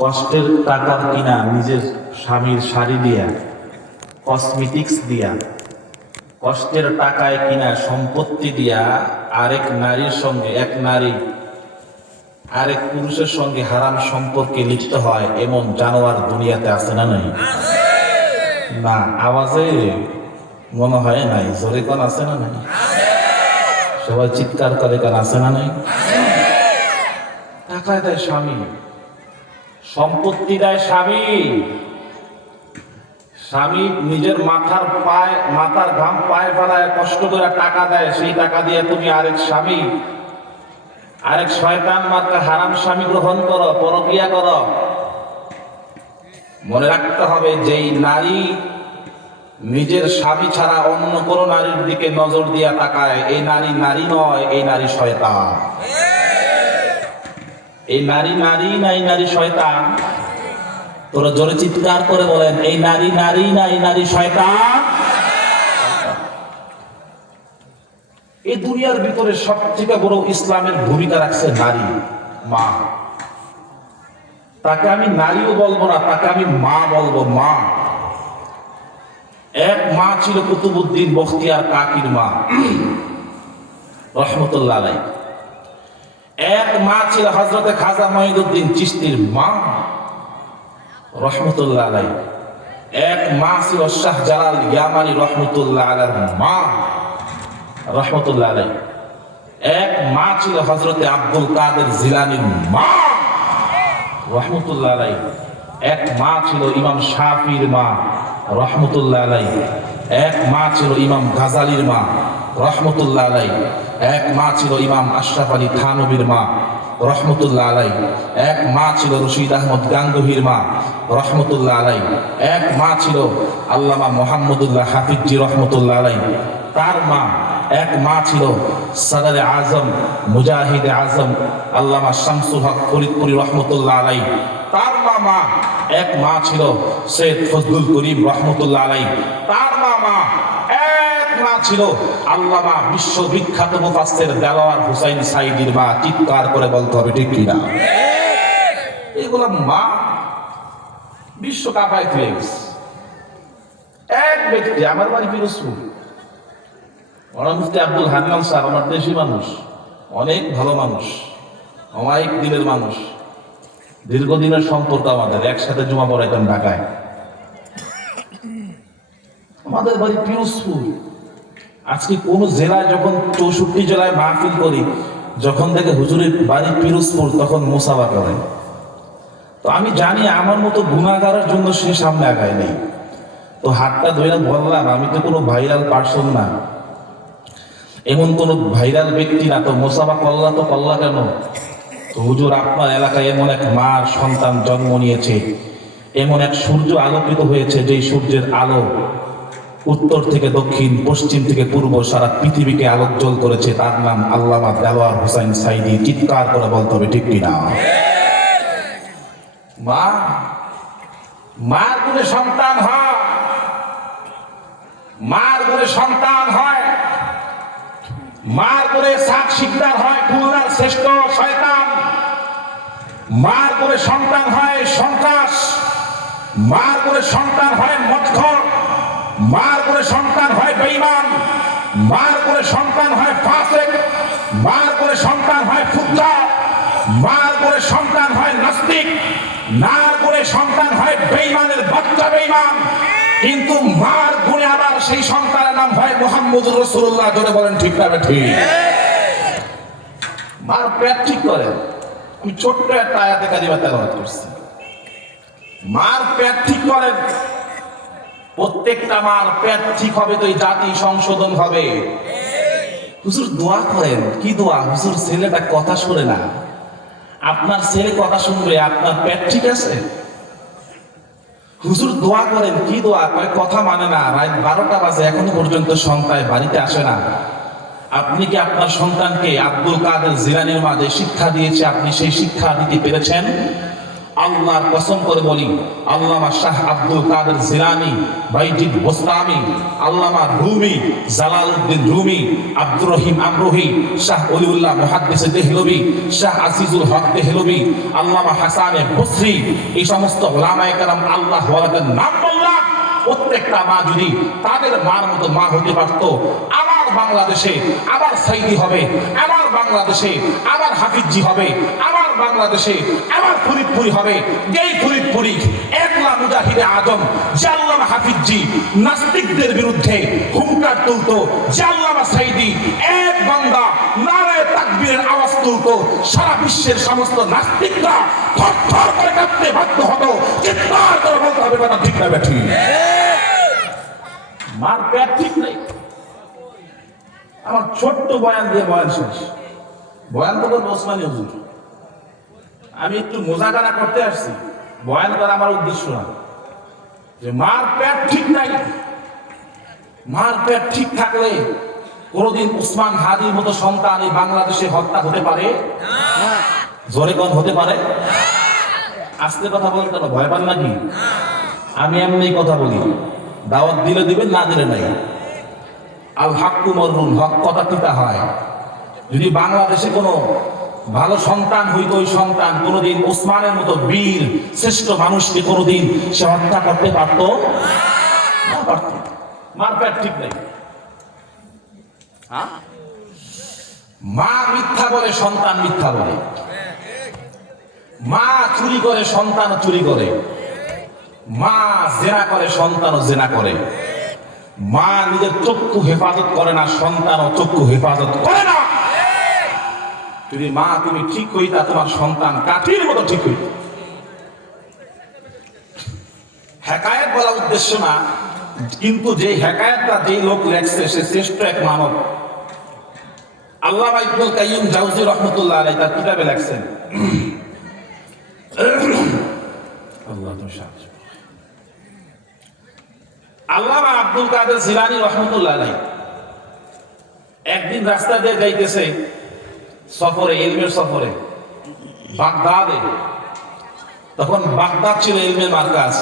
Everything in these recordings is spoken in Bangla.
কষ্টের টাকা কিনা নিজের স্বামীর শাড়ি দিয়া, কসমেটিক্স দিয়া, কষ্টের টাকায় কিনা সম্পত্তি দিয়া আরেক নারীর সঙ্গে, এক নারী আরেক পুরুষের সঙ্গে হারাম সম্পর্কে লিপ্ত হয়, এমন জানোয়ার দুনিয়াতে আছে না নাই? না, আওয়াজে মনে হয় নাই, জোরে কোন আছে না নাই? সবাই চিৎকার করে কার আছে না নাই? টাকা দেয় স্বামী, সম্পত্তি দেয় স্বামী, স্বামী নিজের মাথার ঘাম পায়ে ফেলায় কষ্ট করে টাকা দেয়, সেই টাকা দিয়ে তুমি আরেক স্বামী, আরেক শয়তান মার্কা হারাম স্বামী গ্রহণ করো, পরক্রিয়া করো। মনে রাখতে হবে, যেই নারী নিজের স্বামী ছাড়া অন্য কোনো নারীর দিকে নজর দিয়া তাকায়, এই নারী নারী নয়, এই নারী শয়তান। এই নারী নারী না, এই নারী শয়তান। তোরা জোরে চিৎকার করে বলেন, এই নারী নারী না, এই নারী শয়তান। এই দুনিয়ার ভিতরে সবথেকে বড় ইসলামের ভূমিকা রাখছে নারী, মা। তাকে আমি নারীও বলবো না, তাকে আমি মা বলবো, মা। এক মা ছিল কুতুবউদ্দিন বখতিয়ার কাকির মা রহমতুল্লাহ আলাইহি। এক মা ছিল হযরতে খাজা মঈনুদ্দিন চিশতির মা রহমতুল্লাহ আলাইহি। এক মা ছিল শাহজালাল ইয়ামানি রহমতুল্লাহ আলাইহির মা রহমতুল্লাহ আলাইহি। এক মা ছিল হযরতে আব্দুল কাদের জিলানীর মা রহমতুল্লাহ আলাইহি। এক মা ছিল ইমাম শাফির মা রহমতুল্লাহ আলাইহি। এক মা ছিল ইমাম গাজালির মা রহমতুল্লাহ আলাইহি। এক মা ছিল ইমাম আশরাফ আলী থানবীর মা রহমতুল্লাহ আলাইহি। এক মা ছিল রশিদ আহমদ গাঙ্গুহির মা রহমতুল্লাহ আলাইহি। এক মা ছিল আল্লামা মোহাম্মদুল্লাহ হাফিজি রহমতুল্লাহ আলাইহি, তার মা। এক মা ছিল সদরে আজম মুজাহিদে আজম আল্লামা শামসুল হক ফরিদপুরি রহমতুল্লাহ আলাইহি, তার মা। এক মা ছিল সৈয়দ ফজলুল করিম রহমতুল্লাহ আলাইহি, তার মা। এক মা ছিল আল্লামা বিশ্ববিখ্যাত মুফাসসির দেলোয়ার হুসাইন সাইদির মা। চিৎকার করে বলতে হবে ঠিক কিনা? এগুলো মা বিশ্ব কাঁপায় তুলে গেছে। এক ব্যক্তি, আমার বাড়ি পিরোজপুর, মুফতি আব্দুল হান্নান স্যার, আমার দেশি মানুষ, অনেক ভালো মানুষ, অমায়িক দিনের মানুষ, দীর্ঘদিনের সম্পর্ক আমাদের, একসাথে জুমা পড়াইতাম ঢাকায়। আমাদের বাড়ি পিরোজপুর। আজকে কোন জেলায় যখন 64 জেলায় মাহফিল করি, যখন থেকে হুজুরের বাড়ি পিরোজপুর, তখন মুসাফা করে। তো আমি জানি আমার মতো গুনাহগারের জন্য সে সামনে আগায় নেই। তো হাতটা ধরে বললাম, আমি তো কোনো ভাইরাল পার্সন না, এমন কোন ভাইরাল ব্যক্তি না, তো মুসাফা করলা তো করলা কেন? তো হুজুর, আপনার এলাকায় এমন এক মার সন্তান জন্ম নিয়েছে, এমন এক সূর্য আলোকিত হয়েছে, যেই সূর্যের আলো উত্তর থেকে দক্ষিণ, পশ্চিম থেকে পূর্ব সারা পৃথিবীকে আলোকজ্জ্বল করেছে, তার নাম আল্লামা দেলোয়ার হুসাইন সাইদি। চিৎকার করে বলতে হবে ঠিক কিনা? মা, মার গুণে সন্তান হয়, মার গুণে সন্তান হয়, মার করে সাত শিকদার হয় খুলনার শ্রেষ্ঠ শয়তান, মার করে সন্তান হয় সন্ত্রাস, মার করে সন্তান হয় মদখোর, মার করে সন্তান হয় বেঈমান, মার করে সন্তান হয় ফাসিক, মার করে সন্তান হয় ফুজ্জার, মার করে সন্তান হয় নাস্তিক, মার করে সন্তান হয় বেঈমানের বাচ্চা বেঈমান। কিন্তু মার গুণে আবার সেই সন্তানের নাম হয় মুহাম্মদুর রাসূলুল্লাহ। জোরে বলেন ঠিক না ঠিক? মার পেট ঠিক করে। আমি ছোট্ট একটা আয়াতে কারিমা তেলাওয়াত করছি, মার পেট ঠিক করেন। প্রত্যেকটা মার পেট ঠিক হবে তো এই জাতি সংশোধন হবে। হুজুর দোয়া করেন, কি দোয়া? হুজুর, ছেলেটা কথা শুনে না। আপনার ছেলে কথা শুনবে, আপনার পেট ঠিক আছে? হুজুর দোয়া করেন, কি দোয়া? কয় কথা মানে না, রাত 12টা বাজে এখনো পর্যন্ত সন্তান বাড়িতে আসে না। আপনি কি আপনার সন্তানকে আব্দুল কাদের জিলানীর মাঝে শিক্ষা দিয়েছে, আপনি সেই শিক্ষা দিতে পেরেছেন? আল্লাহর কসম করে বলি, আল্লামা শাহ আব্দুল কাদের জিলানী, বাইজিদ বোস্তামি, আল্লামা রুমি, জালালউদ্দিন রুমি, আব্দুর রহিম আমরুহি, শাহ ওলিউল্লাহ মুহাদ্দিস দেহলভী, শাহ আজিজুল হক দেহলভী, আল্লামা হাসানে বসরি, এই সমস্ত উলামায়ে কেরাম আল্লাহ ওয়ালাদের নাম বললাম। প্রত্যেকটা মা যদি তাদের মার মতো মা হতে পারত, আমার বাংলাদেশে আবার সাইদি হবে, আমার বাংলাদেশে আবার হাফিজি হবে, আমার বাংলাদেশে আবার ফরিদপুরি হবে। যেই ফরিদপুরি একলা মুজাহিদে আজম যে আল্লামা হাফিজি নাস্তিকদের বিরুদ্ধে হুঙ্কার তুলতো, যে আল্লামা সাইদি এক বান্দা নারে তাকবীরের আওয়াজ তুলতো, সারা বিশ্বের সমস্ত নাস্তিকরা থরথর করে কাঁপতে বাধ্য হতো। চিৎকার করে বলতে হবে কথা ঠিক না বেঠি? মার পেট ঠিক নেই। আমার ছোট্ট বয়ান দিয়ে বয়ান শেষ। বয়ান তো করবো ওসমানী হুজুর, আমি একটু মোজাকারা করতে আসছি, বয়ান করা আমার উদ্দেশ্য না। যে মার পেট ঠিক নাই, মার পেট ঠিক থাকলে কোনদিন উসমান হাদির মতো সন্তান এই বাংলাদেশে হত্যা হতে পারে? জোরে কোন হতে পারে? আস্তে কথা বলতে হবে, ভয় পান নাকি? আমি এমনি কথা বলি, দাওয়াত দিলে দিবেন, না দিলে নাই। আল হাক্কু মরহুন, হক কথা তিতা হয়। যদি বাংলাদেশে কোনো ভালো সন্তান হইতো, ওই সন্তান কোনোদিন ওসমানের মতো বীর শ্রেষ্ঠ মানুষকে কোনোদিন সে হত্যা করতে পারত না? পারত। মার পেট ঠিক নাই। মা মিথ্যা বলে, সন্তান মিথ্যা বলে। মা চুরি করে, সন্তান চুরি করে। মা জেনা করে, সন্তানও জেনা করে। মা নিজের চক্ষু হেফাজত করে না, সন্তানও চক্ষু হেফাজত করে না। যদি মা তুমি ঠিক হইতা, তোমার সন্তান কাঠির মতো ঠিক হইত। হেকায়েত বলা উদ্দেশ্য না, কিন্তু যে হেকায়েতটা যে লোক লেখছে সে শ্রেষ্ঠ এক মানব। আল্লামা ইবনুল কাইয়্যিম জাওজি রাহমাতুল্লাহ আলাইহি তার কিতাবে লেখছেন, আল্লামা আব্দুল কাদের জিলানী রাহমাতুল্লাহ আলাইহি একদিন রাস্তা দিয়ে যাইতেছে সফরে, ইলমের সফরে বাগদাদে। তখন বাগদাদ ছিল ইলমের মার্কাজ।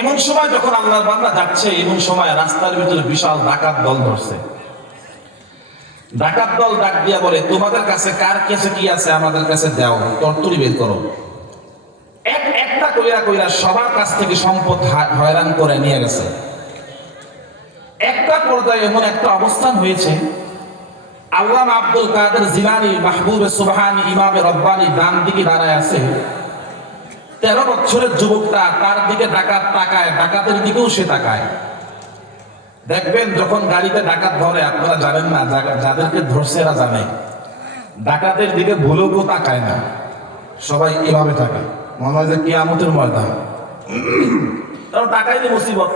এমন সময় যখন আল্লাহর বান্দা যাচ্ছে, এমন সময় রাস্তার ভিতরে বিশাল ডাকাত দল ধরছে। ডাকাত দল ডাক দিয়া বলে, তোমাদের কাছে কার কাছে কি আছে আমাদের কাছে দাও, তরতুরি বের করো। একটা কইরা কইরা সবার কাছ থেকে সম্পদ হয়রান করে নিয়ে গেছে। একটা পর্যায়ে এমন একটা অবস্থান হয়েছে, আল্লামা আব্দুল কাদের জিলানী মাহবুবে সুবহানী ইমামে রব্বানী ডান দিকে দাঁড়ায় আছে। 13 বছরের যুবকটা তার দিকে ডাকাত তাকায়, ডাকাতের দিকেও সে তাকায়। দেখবেন যখন গাড়িতে ডাকাত ধরে, আপনারা জানেন না, যাদেরকে ধরছে এরা জানে, ডাকাতের দিকে ভুলেও তাকায় না, সবাই এভাবে তাকায়, মনে হয় যে কিয়ামতের ময়দান। তাও তাকাইলে মুসিবত।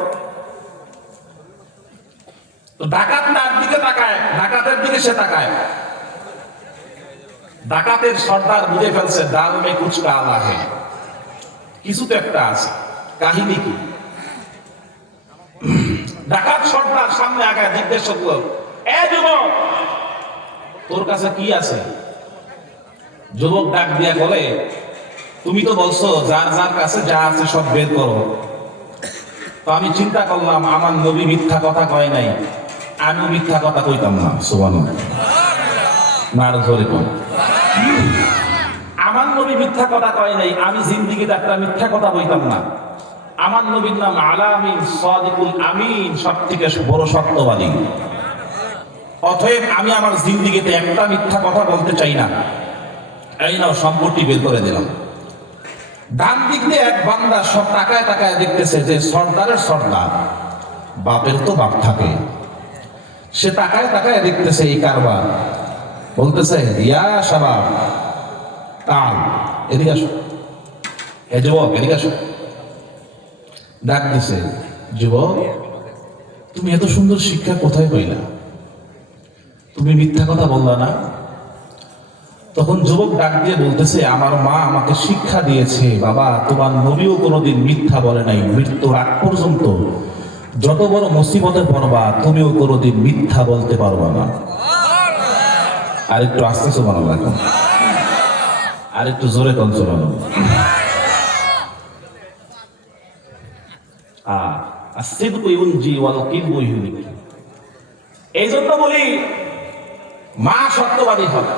তো ডাকাত তার দিকে তাকায়, ডাকাতের দিকে সে তাকায়। ডাকাতের সর্দার বুঝে ফেলছে ডাল মে কুছ কালা হে, কিছু তো একটা আছে। কাহিনী কি? ডাকাত সর্দার সামনে আগায় জিজ্ঞেস করলো, এ যুবক, তোর কাছে কি আছে? যুবক ডাক দিয়া বলে, তুমি তো বলছো যার যার কাছে যা আছে সব বের করো। তো আমি চিন্তা করলাম, আমার নবী মিথ্যা কথা কয় নাই, আমি মিথ্যা কথা কইতাম না। সুবহানাল্লাহ, মার ধরে কোন আমার নবী মিথ্যা কথা কয় নাই, আমি জিন্দেগিতে একটা মিথ্যা কথা বইতাম না। আমার নবীর নাম আলামিন সাদিকুল আমিন, সবথেকে বড় সত্যবাদী। অতএব আমি আমার জিন্দেগিতে একটা মিথ্যা কথা বলতে চাই না। এই নাও সম্পত্তি বের করে দিলাম। ডান দিক দিয়ে এক বান্দা সব তাকায় তাকায় দেখতেছে যে সর্দারের সর্দার, বাপের তো বাপ থাকে। সে তাকায় তাকায় দেখতেছে এই কারবার, বলতেছে, ইয়া শাবাব তাল, এদিকে আসো। হে যুবক, এদিকে আসো। ডাক দিছে, যুবক, তুমি এত সুন্দর শিক্ষা কোথায় পাইলা? তুমি মিথ্যা কথা বললা না? তখন যুবক ডাক দিয়ে বলতেছে, আমার মা আমাকে শিক্ষা দিয়েছে, বাবা তোমার নবীও কোনোদিন মিথ্যা বলে নাই। মৃত্যুর আগ পর্যন্ত যত বড় মুসিবতে পড়বা, তুমিও কোনোদিন মিথ্যা বলতে পারবা না। আর একটু আস্তে সুবহানাল্লাহ। আর একটু জোরে কোন সুবহানাল্লাহ। আসিদকু ইউনজি ওয়াল কিযবু ইউহলিক। এই জন্য বলি মা সত্যবাদী হবে।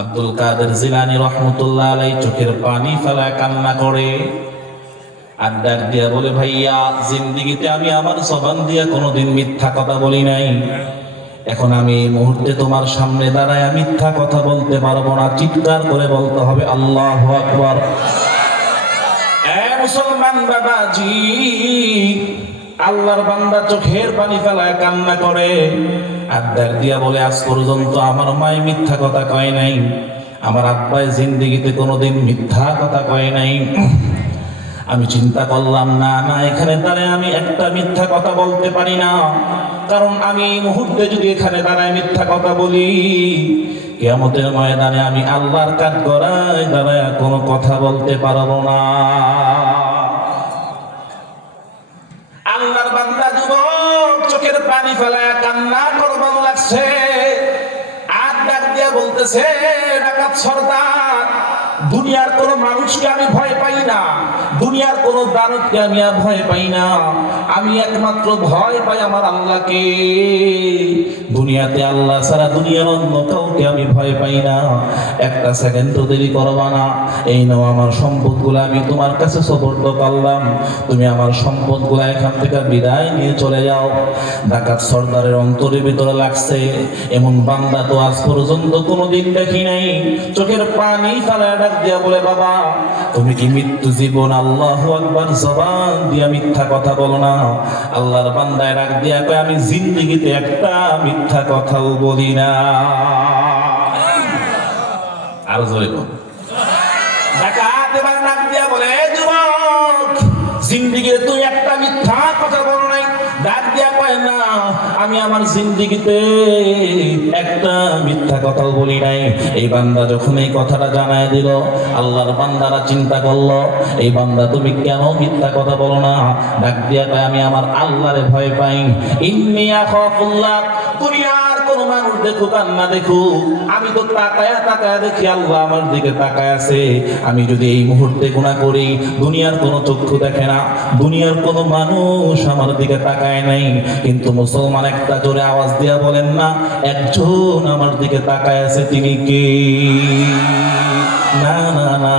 আব্দুল কাদের জিলানী রাহমাতুল্লাহ আলাইহি চোখের পানি ফেলা কান্না করে আর ডাক দিয়া বলে, ভাইয়া জিন্দেগিতে আমি আমার জবান দিয়া কোনোদিন মিথ্যা কথা বলি নাই। এখন আমি এই মুহূর্তে তোমার সামনে দাঁড়ায় মিথ্যা কথা বলতে পারবো না। চিৎকার করে বলতে হবে আল্লাহু আকবার। মুসলমান বাবাজি, আল্লাহর বান্দা চোখের পানি ফেলায় কান্না করে আর ডাক দিয়া বলে, আজ পর্যন্ত আমার মায় মিথ্যা কথা কয় নাই, আমার আব্বাই জিন্দেগিতে কোনোদিন মিথ্যা কথা কয় নাই। আমি চিন্তা করলাম, না না, এখানে দাঁড়ায় আমি একটা মিথ্যা কথা বলতে পারি না, কারণ আমি এই মুহূর্তে যদি এখানে দাঁড়ায় মিথ্যা কথা বলি, কিয়ামতের ময়দানে আমি আল্লাহর কাঠগড়ায় দাঁড়ায় কোনো কথা বলতে পারবো না। আল্লাহর বান্দা যুবক চোখের পানি ফেলায় কান্না করবার লাগছে আর ডাক দিয়া বলতেছে, ডাকাত সর্দার, দুনিয়ার কোন মানুষকে আমি ভয় পাই না, দুনিয়ার কোন দানবকে আমি আর ভয় পাই না, আমি একমাত্র ভয় পাই আমার আল্লাহকে। দুনিয়াতে আল্লাহ ছাড়া দুনিয়ার অন্য কাউকে আমি ভয় পাই না। একটা সেকেন্ড দেরি করবা না, এই নাও আমার সম্পদগুলো আমি তোমার কাছে সুপর্দ করলাম, তুমি আমার সম্পদগুলো এখান থেকে বিদায় নিয়ে চলে যাও। ডাকাত সর্দারের অন্তরের ভিতরে লাগছে, এমন বান্দা তো আজ পর্যন্ত কোনোদিন দেখি নাই। চোখের পানি ফেলায় ডাক দিয়া বলে, বাবা তুমি কি মৃত্যু জীবন আল্লাহু আকবার জবান দিয়া মিথ্যা কথা বলো না? আল্লাহর বান্দায় ডাক দিয়া কয়, আমি জিন্দেগিতে একটা মিথ্যা কথাও বলি না। আর জোরে বল। ডাকাত এবার ডাক দিয়া বলে, যুবক জিন্দেগিতে তুই একটা মিথ্যা কথা বলো নাই? ডাক দিয়া কয়, না আমি আমার জিন্দেগিতে একটা মিথ্যা কথাও বলি নাই। এই বান্দা যখন এই কথাটা জানায় দিল, আল্লাহর বান্দারা চিন্তা করলো, এই বান্দা তুমি কেন মিথ্যা কথা বলো না? ডাক দিয়া কয়, আমি আমার আল্লাহরে ভয় পাই। ইন্নী আখাফুল্লাহ। দুনিয়ার কোন মানুষ দেখুক আর না দেখুক, আমি তো তাকায়া তাকায়া দেখি আল্লাহ আমার দিকে তাকায় আছে। আমি যদি এই মুহূর্তে গুনাহ করি, দুনিয়ার কোনো চক্ষু দেখে না, দুনিয়ার কোনো মানুষ আমার দিকে তাকায় নাই, কিন্তু মুসলমান একটা জোরে আওয়াজ দিয়া বলেন না, একজন আমার দিকে তাকায় আছে, তিনি কে? না না না,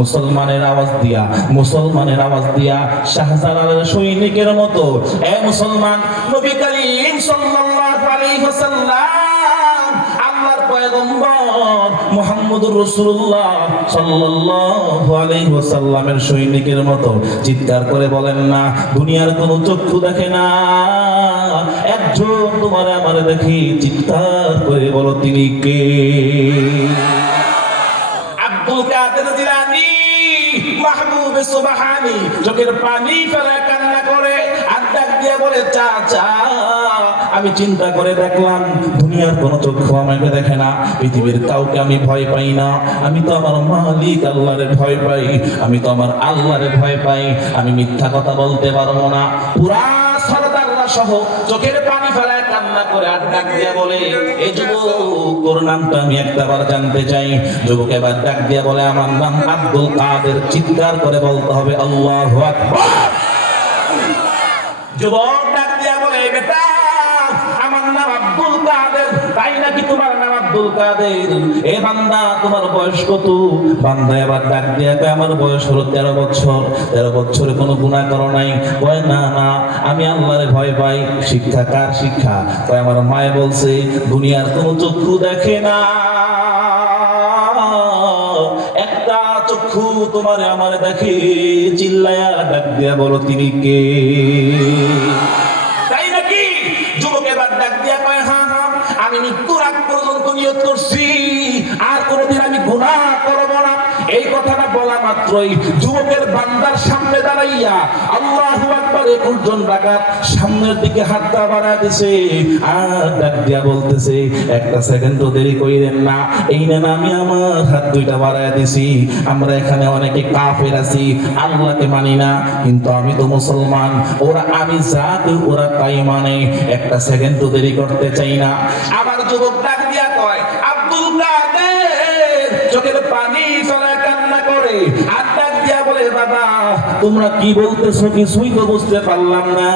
মুসলমানের আওয়াজ দিয়া, মুসলমানের আওয়াজ দিয়া শাহজালালের সৈনিকের মতো এ মুসলমান, নবী করিম সাল্লাল্লাহু আলাইহি ওয়াসাল্লাম আল্লাহর পয়গম্বর মুহাম্মদুর রাসূলুল্লাহ সাল্লাল্লাহু আলাইহি ওয়াসাল্লামের সৈনিকের মতো চিৎকার করে বলেন না, দুনিয়ার কোনো চক্ষু দেখে না, একজন তোমারে আমারে দেখি, চিৎকার করে বলো তিনি কে? আব্দুল কাদের জিলানী মাহবুবে সুবহানী চোখের পানি ফেলে কান্না করে আর ডাক দিয়ে বলে, চাচা আমি চিন্তা করে দেখলাম দুনিয়ার কোনো চক্ষু আমাকে দেখে না, পৃথিবীর কাউকে আমি ভয় পাই না, আমি তো আমার মালিক আল্লাহরে ভয় পাই, আমি তো আমার আল্লাহরে ভয় পাই, আমি মিথ্যা কথা বলতে পারবো না। পুরা সরদাররা সহ চোখের পানি ফেলায় কান্না করে আর ডাক দিয়ে বলে, এই যুবক তোর নামটা আমি একবার জানতে চাই। যুবক এবার ডাক দিয়ে বলে, আমার নাম আব্দুল কাদের। চিৎকার করে বলতে হবে আল্লাহু আকবার। যুবক ডাক দিয়ে বলে, বেটা আমার নাম আব্দুল কাদের। তাই নাকি তোমার নাম আব্দুল কাদের? এ বান্দা তোমার বয়স কত? বান্দা এবার ডাক দিয়ে কয়, আমার বয়স হলো 13 বছর। 13 বছরে কোনো গুনাহ করো নাই? কয় না না, আমি আল্লাহরে ভয় পাই। শিক্ষা কার শিক্ষা? কয় আমার মায়ে বলছে দুনিয়ার কোনো চক্ষু দেখে না, একটা চক্ষু তোমারে আমারে দেখে। চিল্লায়া ডাক দিয়া বলো তিনি কে? তাই নাকি? যুবক এবার ডাক দিয়া কয়, হ্যাঁ হ্যাঁ, আমি মৃত্যুর আগ পর্যন্ত নিয়ত করছি আর কোনোদিন আমি গুনাহ করব না। এই কথাটা বলা মাত্রই যুবকের বান্দার সামনে দাঁড়াইয়া আল্লাহু আকবার একজন ডাকাত সামনের দিকে হাতটা বাড়ায় দিছে আর ডাক দিয়া বলতেছে, একটা সেকেন্ডও দেরি কইরেন না, এই নেন আমি আমার হাত দুইটা বাড়ায় দিছি। আমরা এখানে অনেকে কাফের আছি, আল্লাহকে মানি না, কিন্তু আমি তো মুসলমান, ওরা আমি যা কই ওরা তাই মানে, একটা সেকেন্ডও দেরি করতে চাই না। আবার যুবক ডাক দিয়া কয়, আব্দুল কাদের চোখের পানি আর ডাক দিয়া বলে বাবা তোমরা কি বলতেছো কিছুই তো বুঝতে পারলাম না।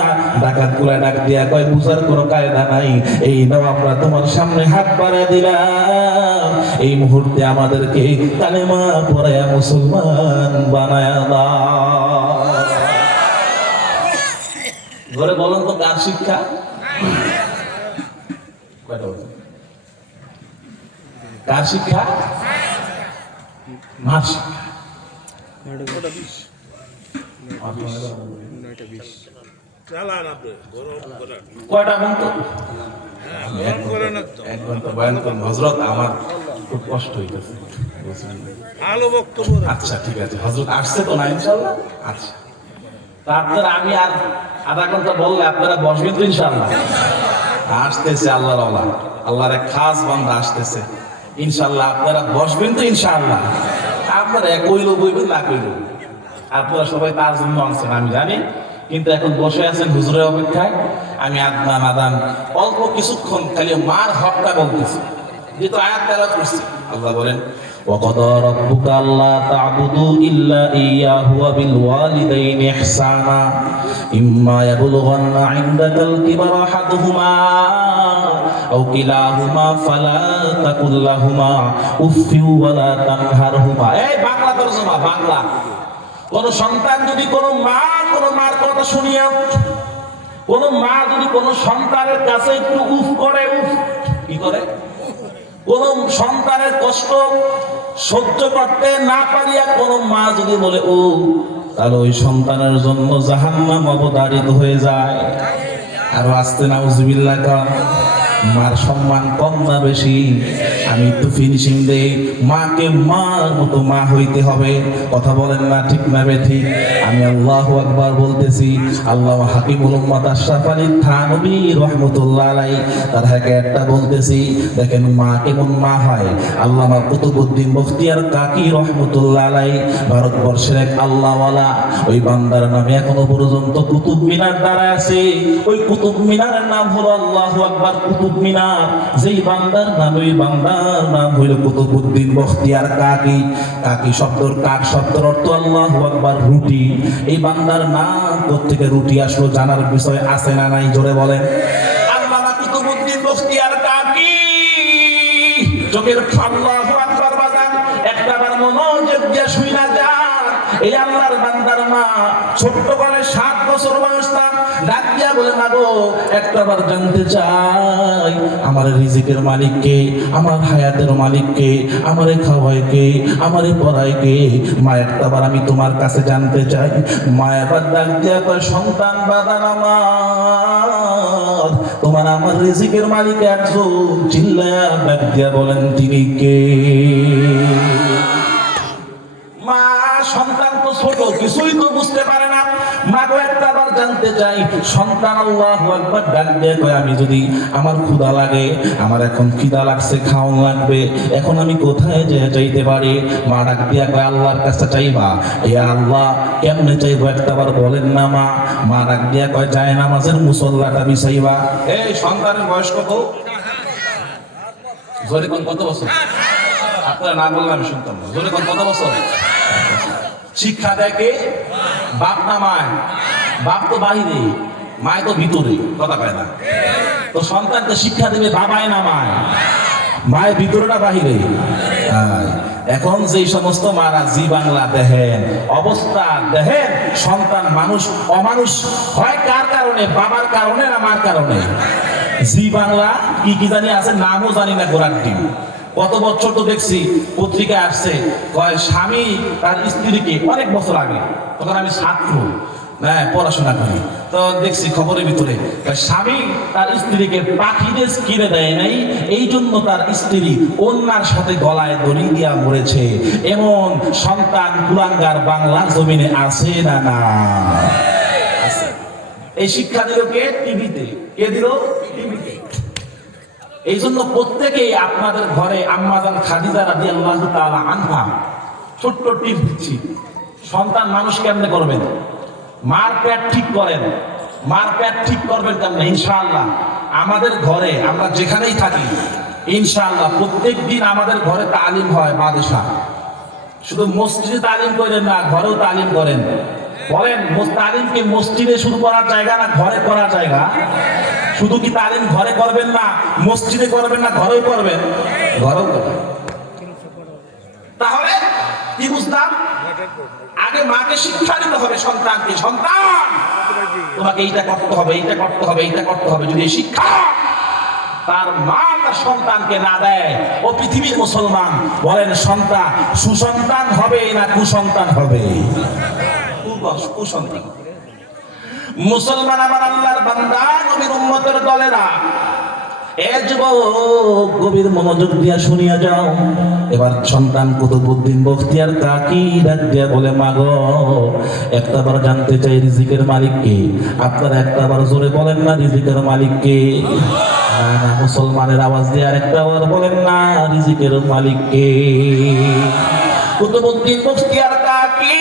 ডাকাত গুলা ডাক দিয়া কয় বুঝার কোনো কায়দা নাই, এই নাও আমরা তোমার সামনে হাত বাড়া দিলাম, এই মুহূর্তে আমাদেরকে কালেমা পড়ায়া মুসলমান বানায়া দাও। ঘরে বলেন তো কার শিক্ষা? কার শিক্ষা? মার শিক্ষা। কয়টা বন্ধু? এক ঘন্টা বয়ান করুন হযরত, আমার খুব কষ্ট হইতেছে। ভালো বক্তব্য। আচ্ছা ঠিক আছে, হযরত আসছে তো না ইনশাআল্লাহ? আচ্ছা তারপর আমি আর আধা ঘন্টা বললে আপনারা বসবেন তো ইনশাআল্লাহ? আসতেছে আল্লাহর ওয়ালা, আল্লাহর এক খাস বান্দা আসতেছে ইনশাআল্লাহ, আপনারা বসবেন তো ইনশাআল্লাহ? আপনারা কইলো বইবেন না কইলো, আপনারা সবাই তার জন্য আছেন আমি জানি, কিন্তু এখন বসে আছেন হুজুরের অপেক্ষায়। আমি আদনান আদান অল্প কিছুক্ষণ খালি মার হকটা বলতেছি, যেহেতু আয়াত তেলাওয়াত করছি। আল্লাহ বলেন وَقَضَىٰ رَبُّكَ أَلَّا تَعْبُدُوا إِلَّا إِيَّاهُ وَبِالْوَالِدَيْنِ إِحْسَانًا إِمَّا يَبْلُغَنَّ عِندَكَ الْكِبَرَ أَحَدُهُمَا أَوْ كِلَاهُمَا فَلَا تَقُل لَّهُمَا أُفٍّ وَلَا تَنْهَرْهُمَا। এই বাংলা তরজমা, বাংলা। কোন সন্তান যদি কোন মার কথা শুনিয়া, কোন মা যদি কোন সন্তানের কাছে একটু উফ করে, উফ কি করে, কোন সন্তানের কষ্ট সহ্য করতে না পারিয়া কোন মা যদি বলে ও, তাহলে ওই সন্তানের জন্য জাহান্নাম অবধারিত হয়ে যায়। আরো আসতে নাউজুবিল্লাহ কাম। মার সম্মান কম না বেশি? আমি একটু ফিনিশিং দেই, মাকে মার মতো মা হইতে হবে। কথা বলেন না ঠিক না বেঠিক? আমি আল্লাহু আকবার বলতেছি। আল্লামা হাকিমুল উম্মাত আশরাফ আলী থানভী রাহমাতুল্লাহ আলাইহি তার একটা বলতেছি, দেখেন মা কেমন মা হয়। আল্লামা কুতুবউদ্দিন বখতিয়ার কাকি রাহমাতুল্লাহ আলাইহি ভারতবর্ষের এক আল্লাহওয়ালা, ওই বান্দার নামে এখনো পর্যন্ত কুতুব মিনার দাঁড়ায় আছে। ওই কুতুব মিনারের নাম হলো আল্লাহু আকবার কুতুব মিনার। যেই বান্দার নাম, ওই বান্দার নাম হইল কুতুবউদ্দিন বখতিয়ার কাকি। কাকি শব্দের কাক শব্দের অর্থ আল্লাহু আকবার রুটি। এই বান্দার নাম কোত্থেকে রুটি আসলো জানার বিষয় আছে না নাই? জোরে বলেন। আল্লামা কুতুবউদ্দিন বখতিয়ার কাকি চোখের আল্লাহু আকবার বাজান একটাবার মনোযোগ দিয়ে শুইনা যান। এই আল্লাহর বান্দার মা ছোট্টকালে 7 বছর বয়স, তার ডাক দিয়া বলে মাগো একটাবার জানতে চাই আমার রিজিকের মালিক কে, আমার হায়াতের মালিক কে, আমারে খাওয়ায় কে, আমারে পড়ায় কে, মা একটাবার আমি তোমার কাছে জানতে চাই। মা এবার ডাক দিয়া কয় সন্তান বাদান আমার, তোমার আমার রিজিকের মালিক একজন। চিল্লায়া ডাক দিয়া বলেন তিনি কে? মা সন্তান তো ছোট, কিছুই তো বুঝতে পারে না। মাগো একটাবার জানতে চাই। সন্তান আল্লাহু আকবার ডাক দিয়ে কয় আমি যদি আমার ক্ষুধা লাগে, আমার এখন খিদা লাগছে, খাওয়ান লাগবে, এখন আমি কোথায় চাইতে পারি? মা ডাক দিয়া কয় আল্লাহর কাছে চাইবা। এ আল্লাহ কেমনে চাইবো একটাবার বলেন না মা? মা ডাক দিয়া কয় যায় নামাজের মুসল্লাটা বিছাইবা। এই সন্তানের বয়স কত? জোরে কোন কত বছর? আপনারা না বললে আমি শুনতাম না। জোরে কোন কত বছর? শিক্ষা দেয় কে? বাপ না মায়? বাপ তো বাহিরে, মায় তো ভিতরে, কথা কয় না। তো সন্তানকে শিক্ষা দেবে বাবায় না মায়? মায়ের ভিতরে না বাহিরে? এখন যেই সমস্ত মারা জি বাংলা দেখেন, অবস্থা দেখেন, সন্তান মানুষ অমানুষ হয় কার কারণে? বাবার কারণে না মার কারণে? জি বাংলা কি কি জানি আছে, নামও জানি না গোড়ার ডিম। কত বছর তো দেখছি পত্রিকায় আসছে, কয় স্বামী তার স্ত্রীকে, অনেক বছর আগে, তখন আমি ছাত্র, হ্যাঁ পড়াশোনা করি, তো দেখছি খবরের ভিতরে স্বামী তার স্ত্রীকে পাখিদের কিনে দেয় নাই, এই জন্য তার স্ত্রী অন্যার সাথে গলায় দড়ি দিয়া মরেছে। এমন সন্তান কুলাঙ্গার বাংলার জমিনে আছে না? না আছে। এই শিক্ষা দিল কে? টিভিতে। কে দিল? টিভিতে। এই জন্য প্রত্যেকেই আপনাদের ঘরে আম্মাজান খাদিজা রাদিয়াল্লাহু তাআলা আনহা ছোট্ট টিপ দিচ্ছি, সন্তান মানুষ কেমনে করবেন? মার পেট ঠিক করেন। মার পেট ঠিক করবেন কেমনে? ইনশাআল্লাহ আমাদের ঘরে আমরা যেখানেই থাকি, ইনশাআল্লাহ প্রত্যেক দিন আমাদের ঘরে তালিম হয় মাদ্রাসা। শুধু মসজিদে তালিম করেন না, ঘরেও তালিম করেন। বলেন তালিম কি মসজিদে শুরু করার জায়গা না ঘরে করার জায়গা? শুধু কি তালিম ঘরে করবেন না মসজিদে করবেন না ঘরেও করবেন? ঘরেও করবেন। তাহলে কি বুঝলাম? আগে মাকে শিক্ষা দিতে হবে সন্তানকে, সন্তান তোমাকে এইটা করতে হবে, এইটা করতে হবে, এইটা করতে হবে। যদি শিক্ষা তার মা তার সন্তানকে না দেয়, ও পৃথিবীর মুসলমান বলেন সন্তান সুসন্তান হবে না কুসন্তান হবে? কুসন্তান। মুসলমান আমার আল্লাহর বান্দা, নবীর উম্মতের দলেরা, এ যুবক গভীর মনোযোগ দিয়া শুনিয়া যাও। এবার সন্তান কুতুবউদ্দিন বখতিয়ার কাকি ডাক দিয়া বলে, মা গো, একটাবার জানতে চাই রিজিকের মালিক কে? আপনারা একটাবার জোরে বলেন না রিজিকের মালিক কে? না, মুসলমানের আওয়াজ দিয়ে আরেকটা বার বলেন না রিজিকের মালিক কে? কুতুবউদ্দিন বখতিয়ার কাকি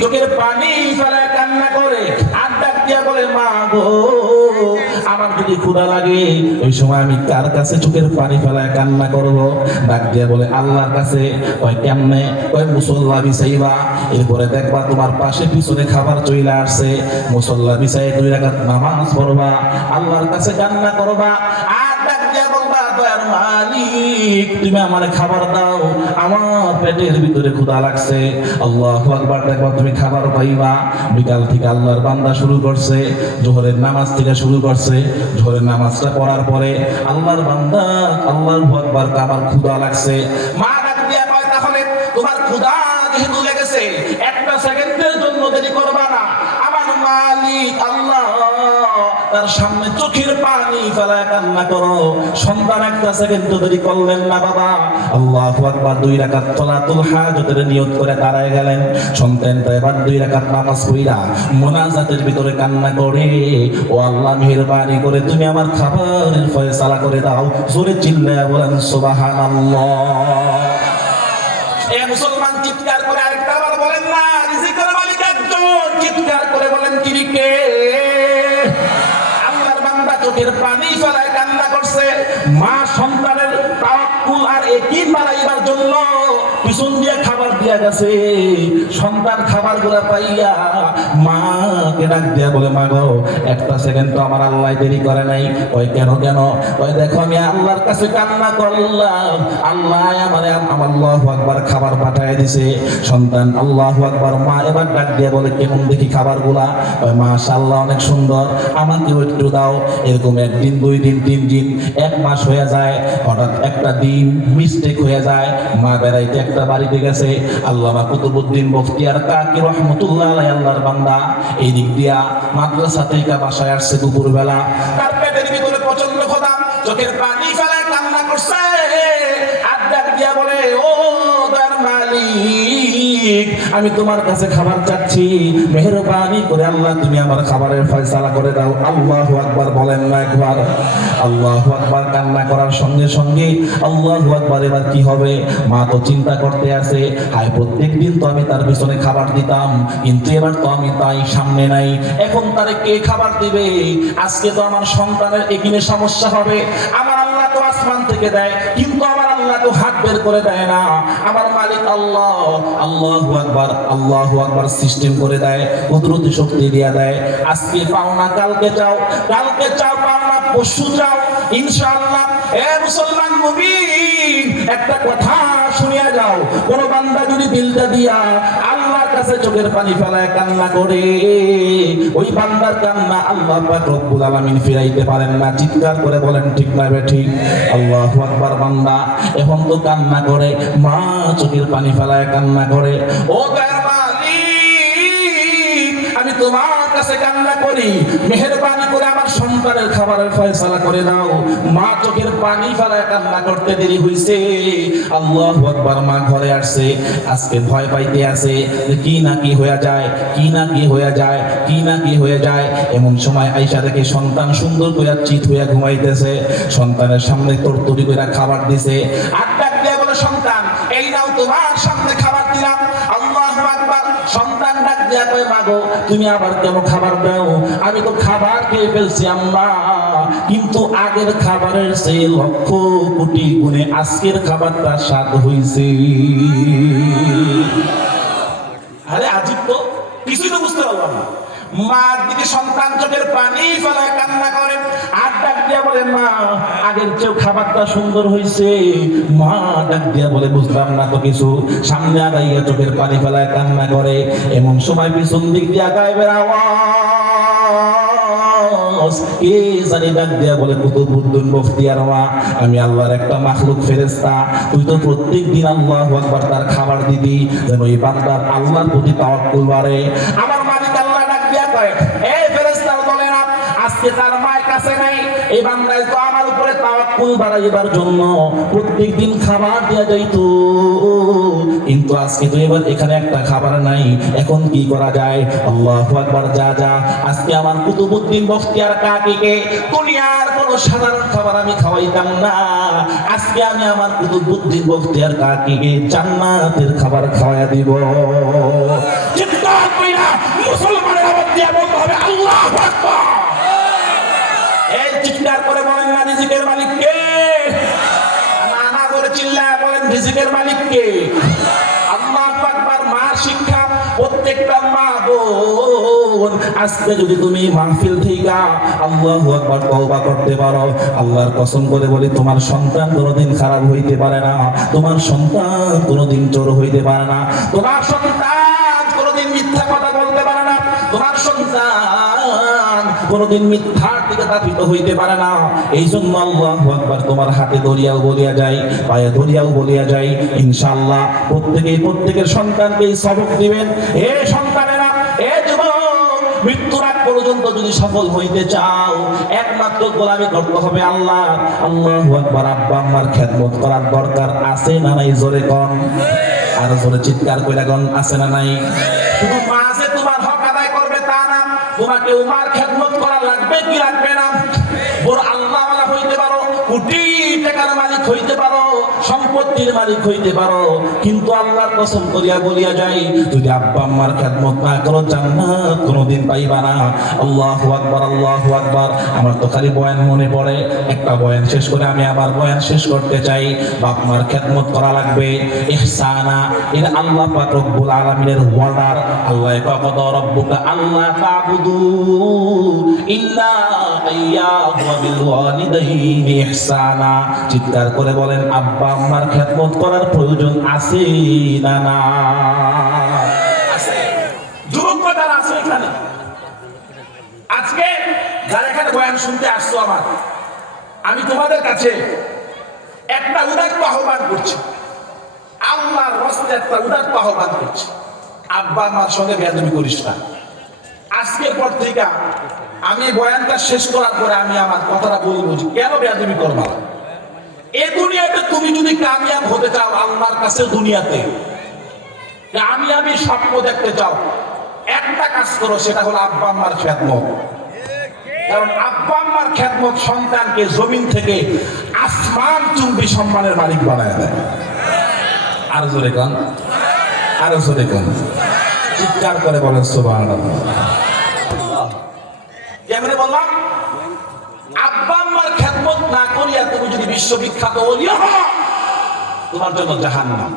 চোখের পানি ফেলায় কান্না করে আর ডাক দিয়া বলে, মা গো, আমার যদি ক্ষুধা লাগে ওই সময় আমি কার কাছে চোখের পানি ফেলায় কান্না করব? ডাক দিয়া বলে, আল্লাহর কাছে। ওই কেমনে? ওই মুসল্লা বিছাইবা, এরপরে দেখবা তোমার পাশে পিছনে খাবার চলে আসছে, মুসল্লা বিছাই 2 রাকাত নামাজ পড়বা, আল্লাহর কাছে কান্না করবা, আর ডাক দিয়া বলবা, দয়ার মালিক তুমি আমারে খাবার দাও, আমার পেটের ভিতরে ক্ষুধা লাগছে। আল্লাহু আকবার। দেখবা তুমি খাবার পাইবা। বিকাল থেকে আল্লাহর বান্দা শুরু করছে, জোহরের নামাজ থেকে শুরু করছে। জোহরের নামাজটা পড়ার পরে আল্লাহর বান্দা আল্লাহু আকবার, আমার ক্ষুধা লাগছে। মা ডাক দিয়া কয়, তাহলে তোমার ক্ষুধা যেহেতু লেগেছে, একটা সেকেন্ডের জন্য দেরি করবা না, আমার মালিক আল্লাহ তার সামনে চোখের পানি ফেলায় কান্না করো। সন্তান একটা সেকেন্ড দেরি করলেন না বাবা। আল্লাহু আকবার। 2 রাকাত সালাতুল হাজতের নিয়ত করে দাঁড়ায় গেলেন। সন্তানটা এবার 2 রাকাত নামাজ পড়া মুনাজাতের ভিতরে কান্না করে, ও আল্লাহ মেহেরবানি করে তুমি আমার খাবারের ফয়সালা করে দাও। জোরে চিল্লায়া বলেন সুবহানাল্লাহ। এ মুসলমান চিৎকার করে আরেকটা বার বলেন না রিজিকের মালিক একজন। চিৎকার করে বলেন তিনি কে? আল্লাহর বান্দা চোখের পানি ফেলায় কান্না করছে। মা সন্তানের তাওয়াক্কুল আর ইয়াকিন বাড়াইবার জন্য পিছন দিয়ে খাবার দিয়া গেছে। সন্তান খাবারগুলা পাইয়া মাকে ডাক দিয়া বলে, মা গো, একটা সেকেন্ড তো আমার আল্লাহ দেরি করে নাই। ওই কেন কেন? ওই দেখো আমি আল্লাহর কাছে কান্না করলাম, আল্লাহ আমারে আল্লাহু আকবার খাবার পাঠায় দিছে। সন্তান আল্লাহু আকবার। মা এবার ডাক দিয়া বলে, কেমন দেখি খাবারগুলা? ওই মাশাআল্লাহ অনেক সুন্দর, আমাকেও একটু দাও। এরকম 1 দিন 2 দিন 3 দিন 1 মাস হয়ে যায়। হঠাৎ একটা দিন মিস্টেক হয়ে যায়, মা বেড়াইতে একটা বাড়িতে গেছে। আল্লামা কুতুবউদ্দিন বখতিয়ার কাকি রহমতুল্লাহ আলাইহি আল্লাহর বান্দা এই দিক দিয়া মাদ্রাসা থেকে বাসায় আসছে দুপুরবেলা। তার পেটের ভিতরে প্রচন্ড ক্ষুধা, চোখের পানি ফেলে কান্না করছে। আর ডাক দিয়া বলে, ও দয়ার মালিক, আমি তোমার কাছে খাবার চাচ্ছি, মেহেরবানি করে আল্লাহ তুমি আমার খাবারের ফয়সালা করে দাও। আল্লাহু আকবার বলেন না একবার? আল্লাহু আকবার। কান্না করার সঙ্গে সঙ্গে আল্লাহু আকবার। এবার কি হবে? মা তো চিন্তা করতে আছে, হায় প্রত্যেকদিন তো আমি তার পিছনে খাবার দিতাম, কিন্তু এবার তো আমি তাই সামনে নাই, এখন তারে কে খাবার দিবে? আজকে তো আমার সন্তানের একিনে সমস্যা হবে। আমার আল্লাহ তো আসমান থেকে দেয়, কিন্তু আমার আল্লাহ তো হাত বের করে দেয় না। আমার মালিক আল্লাহ আল্লাহু আকবার আল্লাহু আকবার সিস্টেম করে দেয়, কুদরতি শক্তি দিয়ে দেয়। আজকে পাও না কালকে চাও, কালকে চাও পাও না পরশু চাও, ইনশাআল্লাহ। এ মুসলমান মুমিন, একটা কথা শুনিয়া যাও, কোন বান্দা যদি দিলটা দিয়া আল্লাহর কাছে চোখের পানি ফেলায় কান্না করে, ওই বান্দার কান্না আল্লাহ পাক রব্বুল আলামিন ফিরাইতে পারেন না। চিৎকার করে বলেন ঠিক না ঠিক? আল্লাহু আকবার। বান্দা এখন তো কান্না করে, মা চোখের পানি ফেলায় কান্না করে, ও দয়ার মালিক আমি তোমার কাছে কান্না করি, মেহেরবানি করে আমার সন্তানের খাবারের ফয়সালা করে দাও। মা চোখের পানি ফেলায় কান্না করতে দেরি হইছে। আল্লাহু আকবার। মা ঘরে আসছে, আজকে ভয় পাইতে আছে যে কি না কি হয়ে যায়, কি না কি হয়ে যায়, কি না কি হয়ে যায়। এমন সময় আয়েশা দেখে সন্তান সুন্দর করে চিত হইয়া ঘুমাইতেছে। সন্তানের সামনে তরতরি করে খাবার দিছে। আর ডাক দিয়া বলে, সন্তান এই নাও তোমার সামনে খাবার দিলাম। আল্লাহু আকবার। সন্তান ডাক দিয়া কয় মাগো তুমি আবার কেন খাবার দাও? আমি তো খাবার খেয়ে ফেলছি আম্মা, কিন্তু আগের খাবারের চেয়ে লক্ষ কোটি গুণে আজকের খাবারটা স্বাদ হইছে। আরে আজিব তো, কিছুই তো বুঝতে পারলাম না। মার দিকে সন্তান চোখের পানি ফেলায় কান্না করে, আর ডাক দিয়া বলে মা আগের চেয়েও খাবারটা সুন্দর হয়েছে। মা ডাক দিয়া বলে বুঝলাম না তো কিছু। সামনে আগাইয়া চোখের পানি ফেলায় কান্না করে। এমন সময় পিছন দিক দিয়া গায়েবের আওয়াজ, কে জানি ডাক দিয়া বলে কুতুবুদ্দিন বখতিয়ার মা, আমি আল্লাহর একটা মাখলুক ফেরেশতা, তুই তো প্রত্যেক দিন আল্লাহু আকবার তার খাবার দিবি যেন এই বান্দার আল্লাহর প্রতি তাওয়াক্কুল বাড়ে। আমার মালিক আল্লাহ ডাক দিয়া কয়, এই ফেরেশতার বলে না আজকে তার মায়ের কাছে নাই, এই বান্দায় তো আমার উপরে তাওয়াক্কুল বাড়াইবার জন্য প্রত্যেক দিন খাবার দেয়া যাইতো, কিন্তু আজকে তো এবার এখানে একটা খাবার নাই, এখন কি করা যায়? আল্লাহু আকবার, যা যা আজকে আমার কুতুবুদ্দিন বখতিয়ার কাকিকে দুনিয়ার কোনো সাধারণ খাবার আমি খাওয়াইতাম না, আজকে আমি আমার কুতুবুদ্দিন বখতিয়ার কাকিকে জান্নাতের খাবার খাওয়াইয়া দিব। চিৎকার কইরা মুসলমানের আওয়াজ দিয়া বলতে হবে আল্লাহু আকবার। এই চিৎকার করে বলেন না রিজিকের মালিক কে? না করে চিল্লায় বলেন রিজিকের মালিক কে? আল্লাহু আকবার। মার শিক্ষা, প্রত্যেকটা মা বোন আজকে যদি তুমি মাহফিল থেকে আল্লাহু আকবার তওবা করতে পারো, আল্লাহর কসম করে বলি তোমার সন্তান কোনোদিন খারাপ হইতে পারে না, তোমার সন্তান কোনোদিন চোর হইতে পারে না, তোমার সন্তান কোনোদিন মিথ্যা কথা বলতে পারে না, তোমার সন্তান কোনোদিন মিথ্যার দিকে তাপিত হইতে পারে না। এই জন্য আল্লাহু আকবার তোমার হাতে দরিয়াও বলিয়া যায়, পায়ে দরিয়াও বলিয়া যায়। ইনশাআল্লাহ প্রত্যেকের সন্তানকে এই সবক দিবেন। এ সন্তানেরা, এ যুবক, মৃত্যুর আগ পর্যন্ত যদি সফল হইতে চাও একমাত্র গোলামি করতে হবে আল্লাহ। আল্লাহু আকবার। আব্বা আম্মার খেদমত করার দরকার আছে না নাই? জোরে কোন, আর জোরে চিৎকার কইরা কোন, আছে না নাই? শুধু মা যে তোমার হক আদায় করবে তা না, তোমাকে উমার খেদমত করা লাগবে কি লাগবে না? বড় আল্লাহওয়ালা হইতে পারো, কোটি টাকার মালিক হইতে পারো, সম্পত্তির মালিক হইতে পারো, কিন্তু আল্লাহর কসম করিয়া বলিয়া যাই যদি আব্বা আম্মার খেদমত না করো জান্নাত কোনোদিন পাইবা না। আল্লাহু আকবার, আল্লাহু আকবার। আমার তো খালি বয়ান মনে পড়ে, একটা বয়ান শেষ করে আমি আবার বয়ান শেষ করতে চাই। বাপ মার খেদমত করা লাগবে, ইহসানা, এটা আল্লাহ পাক রব্বুল আলামিনের অর্ডার। আল্লাহ কত রব্বুকা আল্লাহ তাবুদু ইল্লা ইয়্যাহু ওয়া বিল ওয়ালিদাইনি ইহসানা। চিৎকার করে বলেন আব্বা আম্মার খেদমত করার প্রয়োজন আছে না না? আছে। যুবক যারা আছে এখানে, আজকে যারা এখানে বয়ান শুনতে আসছো, আমি তোমাদের কাছে একটা উদাত্ত আহ্বান করছি, আল্লাহর রাস্তায় একটা উদাত্ত আহ্বান করছি, আব্বা আমার সঙ্গে বেয়াদবি করিস না। আজকের পর থেকে আমি বয়ানটা শেষ করার পরে আমি আমার কথাটা বলবো যে কেন বেয়াদবি করবা। এই দুনিয়াতে তুমি যদি কামিয়াব হতে চাও, আল্লাহর কাছে দুনিয়াতে কামিয়াবি স্বপ্ন দেখতে চাও, একটা কাজ করো, সেটা হলো আব্বা আম্মার খেদমত। কারণ আব্বা আম্মার খেদমত সন্তানকে জমিন থেকে আসমান চুম্বি সম্মানের মালিক বানায় দেয়। আরো জোরে কান, আরো জোরে কান, চিৎকার করে বলেন সুবহানাল্লাহ। কেমনে বললাম? আব্বা আম্মার খেদমত না করিয়া তুমি যদি বিশ্ববিখ্যাত ওলি হও, তোমার জন্য জাহান্নাম।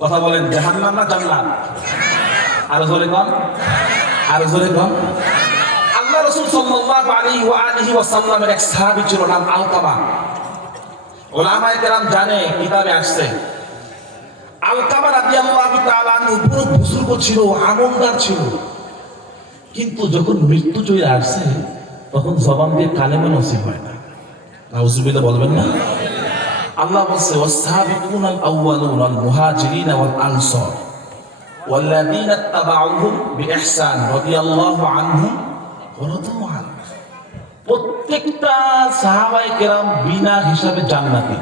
কথা বলেন, জাহান্নাম না জান্নাত? আরো জোরে কান, আরো জোরে কান। আল্লাহ রাসূল সাল্লাল্লাহু আলাইহি ওয়া সাল্লামের এক সাহাবী ছিল, নাম আলকামা। উলামায়ে কেরাম জানে, কিতাবে আসছে আলকামা রাদিয়াল্লাহু তাআলা আনহু পুরো বুজুর্গ ছিল, আমলদার ছিল, কিন্তু যখন মৃত্যু চলে আসছে তখন জবান দিয়ে কালেমা নসিব হয় না। নাউজুবিল্লাহ বলবেন না? আল্লাহ বলছে ওয়াসসাবিকুনাল আউয়ালুনাল মুহাজিরিনা ওয়াল আনসার ওয়াল্লাযীনা ইত্তাবাউহুম বিইহসান রাদিয়াল্লাহু আনহুম ওয়া রাদু আনহু। প্রত্যেকটা সাহাবায়ে কেরাম বিনা হিসাবে জান্নাতি।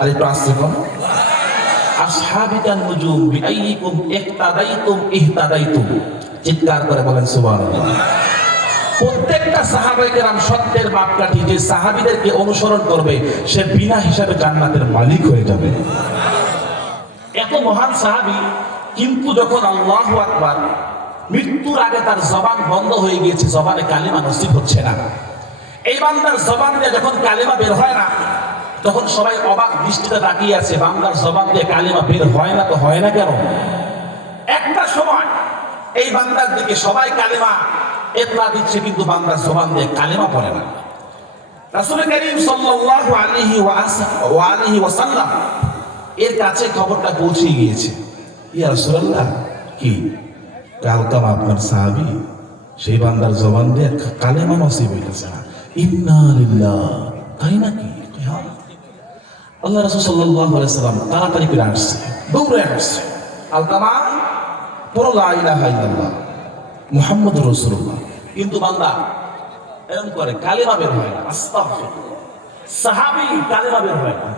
আর একটু আসছে কোন আসহাবিকান নুজুম বিআইয়িকুম ইহতাদাইতুম ইহতাদাইতুম। চিৎকার করে বলেন সুবহানাল্লাহ। প্রত্যেকটা সাহাবায়ে কেরাম সত্যের মাপকাঠি, যে সাহাবীদেরকে অনুসরণ করবে সে বিনা হিসাবে জান্নাতের মালিক হয়ে যাবে। এত মহান সাহাবী কিন্তু যখন আল্লাহু আকবার, মৃত্যুর আগে তার জবান বন্ধ হয়ে গিয়েছে, জবানে কালিমা নসিব হচ্ছে না। এই বান্দার জবান দিয়ে যখন কালিমা বের হয় না, তখন সবাই অবাক দৃষ্টিতে তাকিয়ে আছে, বান্দার জবান দিয়ে কালিমা বের হয় না, তো হয় না কেন? একটা সময় এই বান্দার দিকে সবাই কালিমা এতলা দিচ্ছে, কিন্তু বান্দার জবান দিয়ে কালিমা পড়ে না। রাসূল করিম সাল্লাল্লাহু আলাইহি ওয়াসাল্লাম এর কাছে খবরটা পৌঁছে গিয়েছে। ইয়া রাসূলুল্লাহ, কি আলকামা আপনার সাহাবী, সেই বান্দার জবান দিয়ে কালেমা নসিব হইতেছে না। ইন্না লিল্লাহ, তাই নাকি? আল্লাহ রাসূল সাল্লাল্লাহু আলাইহি ওয়াসাল্লাম তাড়াতাড়ি করে আসছে, দৌড়ে আসছে, আলকামা পড়ো লা ইলাহা ইল্লাল্লাহ মুহাম্মাদুর রাসূলুল্লাহ। কিন্তু বান্দা এরকম করে কালেমা বের হয় না। আস্তাগফিরুল্লাহ, সাহাবী কালেমা বের হয় না।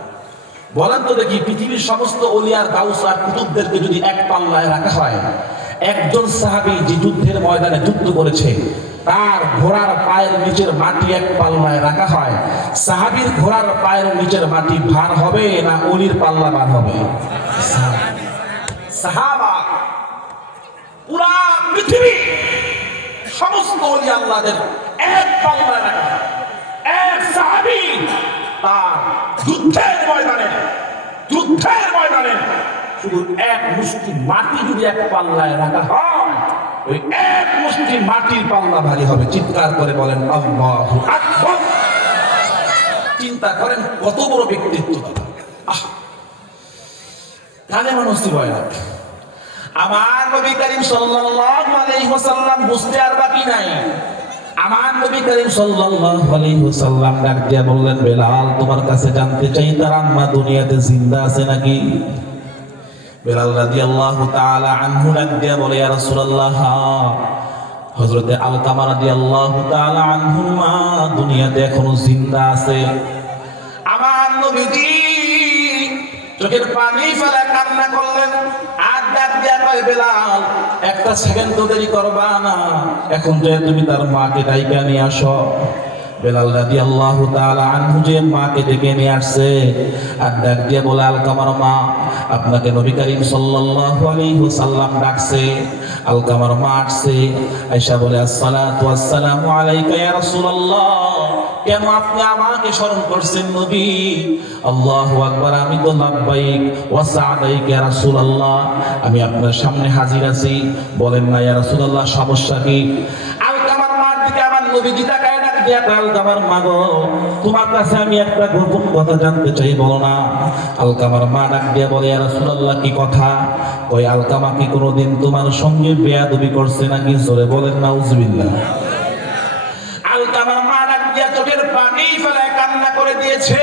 বলেন তো দেখি, পৃথিবীর সমস্ত ওলিয়ার গাউস আর কুতুবদেরকে যদি এক পাল্লায় রাখা হয়, একজন সাহাবী যে যুদ্ধের ময়দানে যুদ্ধ করেছে, তার ঘোড়ার পায়ের নিচের মাটি এক পাল্লায় রাখা হয়, সাহাবীর ঘোড়ার পায়ের নিচের মাটি ভার হবে না ওলির পাল্লা ভার হবে? সাহাবা, পুরা পৃথিবী সমস্ত ওলি আল্লাহদের এক পাল্লায় রাখা হয়। এক সাহাবী তার যুদ্ধের ময়দানে শুধু এক মুষ্টি মাটি যদি এক পাল্লায় রাখা হয়, ওই এক মুষ্টি মাটির পাল্লা ভারী হবে। চিৎকার করে বলেন আল্লাহু আকবার। চিন্তা করেন কত বড় ব্যক্তিত্ব। কালেমা নসিব হয় না। আমার নবী করিম সাল্লাল্লাহু আলাইহি ওয়াসাল্লাম বুঝতে আর বাকি নাই। আমার নবী করিম সাল্লাল্লাহু আলাইহি ওয়াসাল্লাম ডাক দিয়ে বললেন, বেলাল, তোমার কাছে জানতে চাই তার আম্মা দুনিয়াতে জিন্দা আছে নাকি? বেলাল রাদিয়াল্লাহু তাআলা আনহু ডাক দিয়ে বলে, ইয়া রাসূলুল্লাহ, হযরতে আলকামা রাদিয়াল্লাহু তাআলা আনহু মা দুনিয়াতে এখনো জিন্দা আছে। আমার নবীজি চোখের পানি ফেলে কান্না করলেন, আর ডাক দিয়া কয়, বেলাল, একটা সেকেন্ড তো দেরি করবা না, এখন যে তুমি তার মাকে ডাইকা নিয়ে আসো। বেলাল রাদিয়াল্লাহু তাআলা আনহু যে মাকে ডেকে নিয়ে আসছে, আর ডাক দিয়ে বলে, আলকামার মা, আপনাকে নবী করিম সাল্লাল্লাহু আলাইহি ওয়াসাল্লাম ডাকছে। আলকামার মা আসছে, আয়েশা বলে, আসসালাতু ওয়াসসালামু আলাইকা ইয়া রাসূলুল্লাহ, কেন আপনি আমাকে স্মরণ করছেন নবী? আল্লাহু আকবার, আমি তো লাব্বাইক ওয়া সা'দাইক ইয়া রাসূলুল্লাহ, আমি আপনার সামনে হাজির আছি, বলেন না ইয়া রাসূলুল্লাহ, সমস্যা কি? আলকামার মার দিকে আমার নবীজি তাকায় ডাক দিয়া কয়, আলকামার মা গো, তোমার কাছে আমি একটা গোপন কথা জানতে চাই, বলো না। আলকামার মা ডাক দিয়া বলে, ইয়া রাসূলুল্লাহ, কি কথা? ওই আলকামা কি কোনোদিন তোমার সঙ্গে বেয়াদবি করছে নাকি? জোরে বলেন নাউজুবিল্লাহ। আলকামার মা ডাক দিয়া চোখের পানি ফেলে কান্না করে দিয়েছে,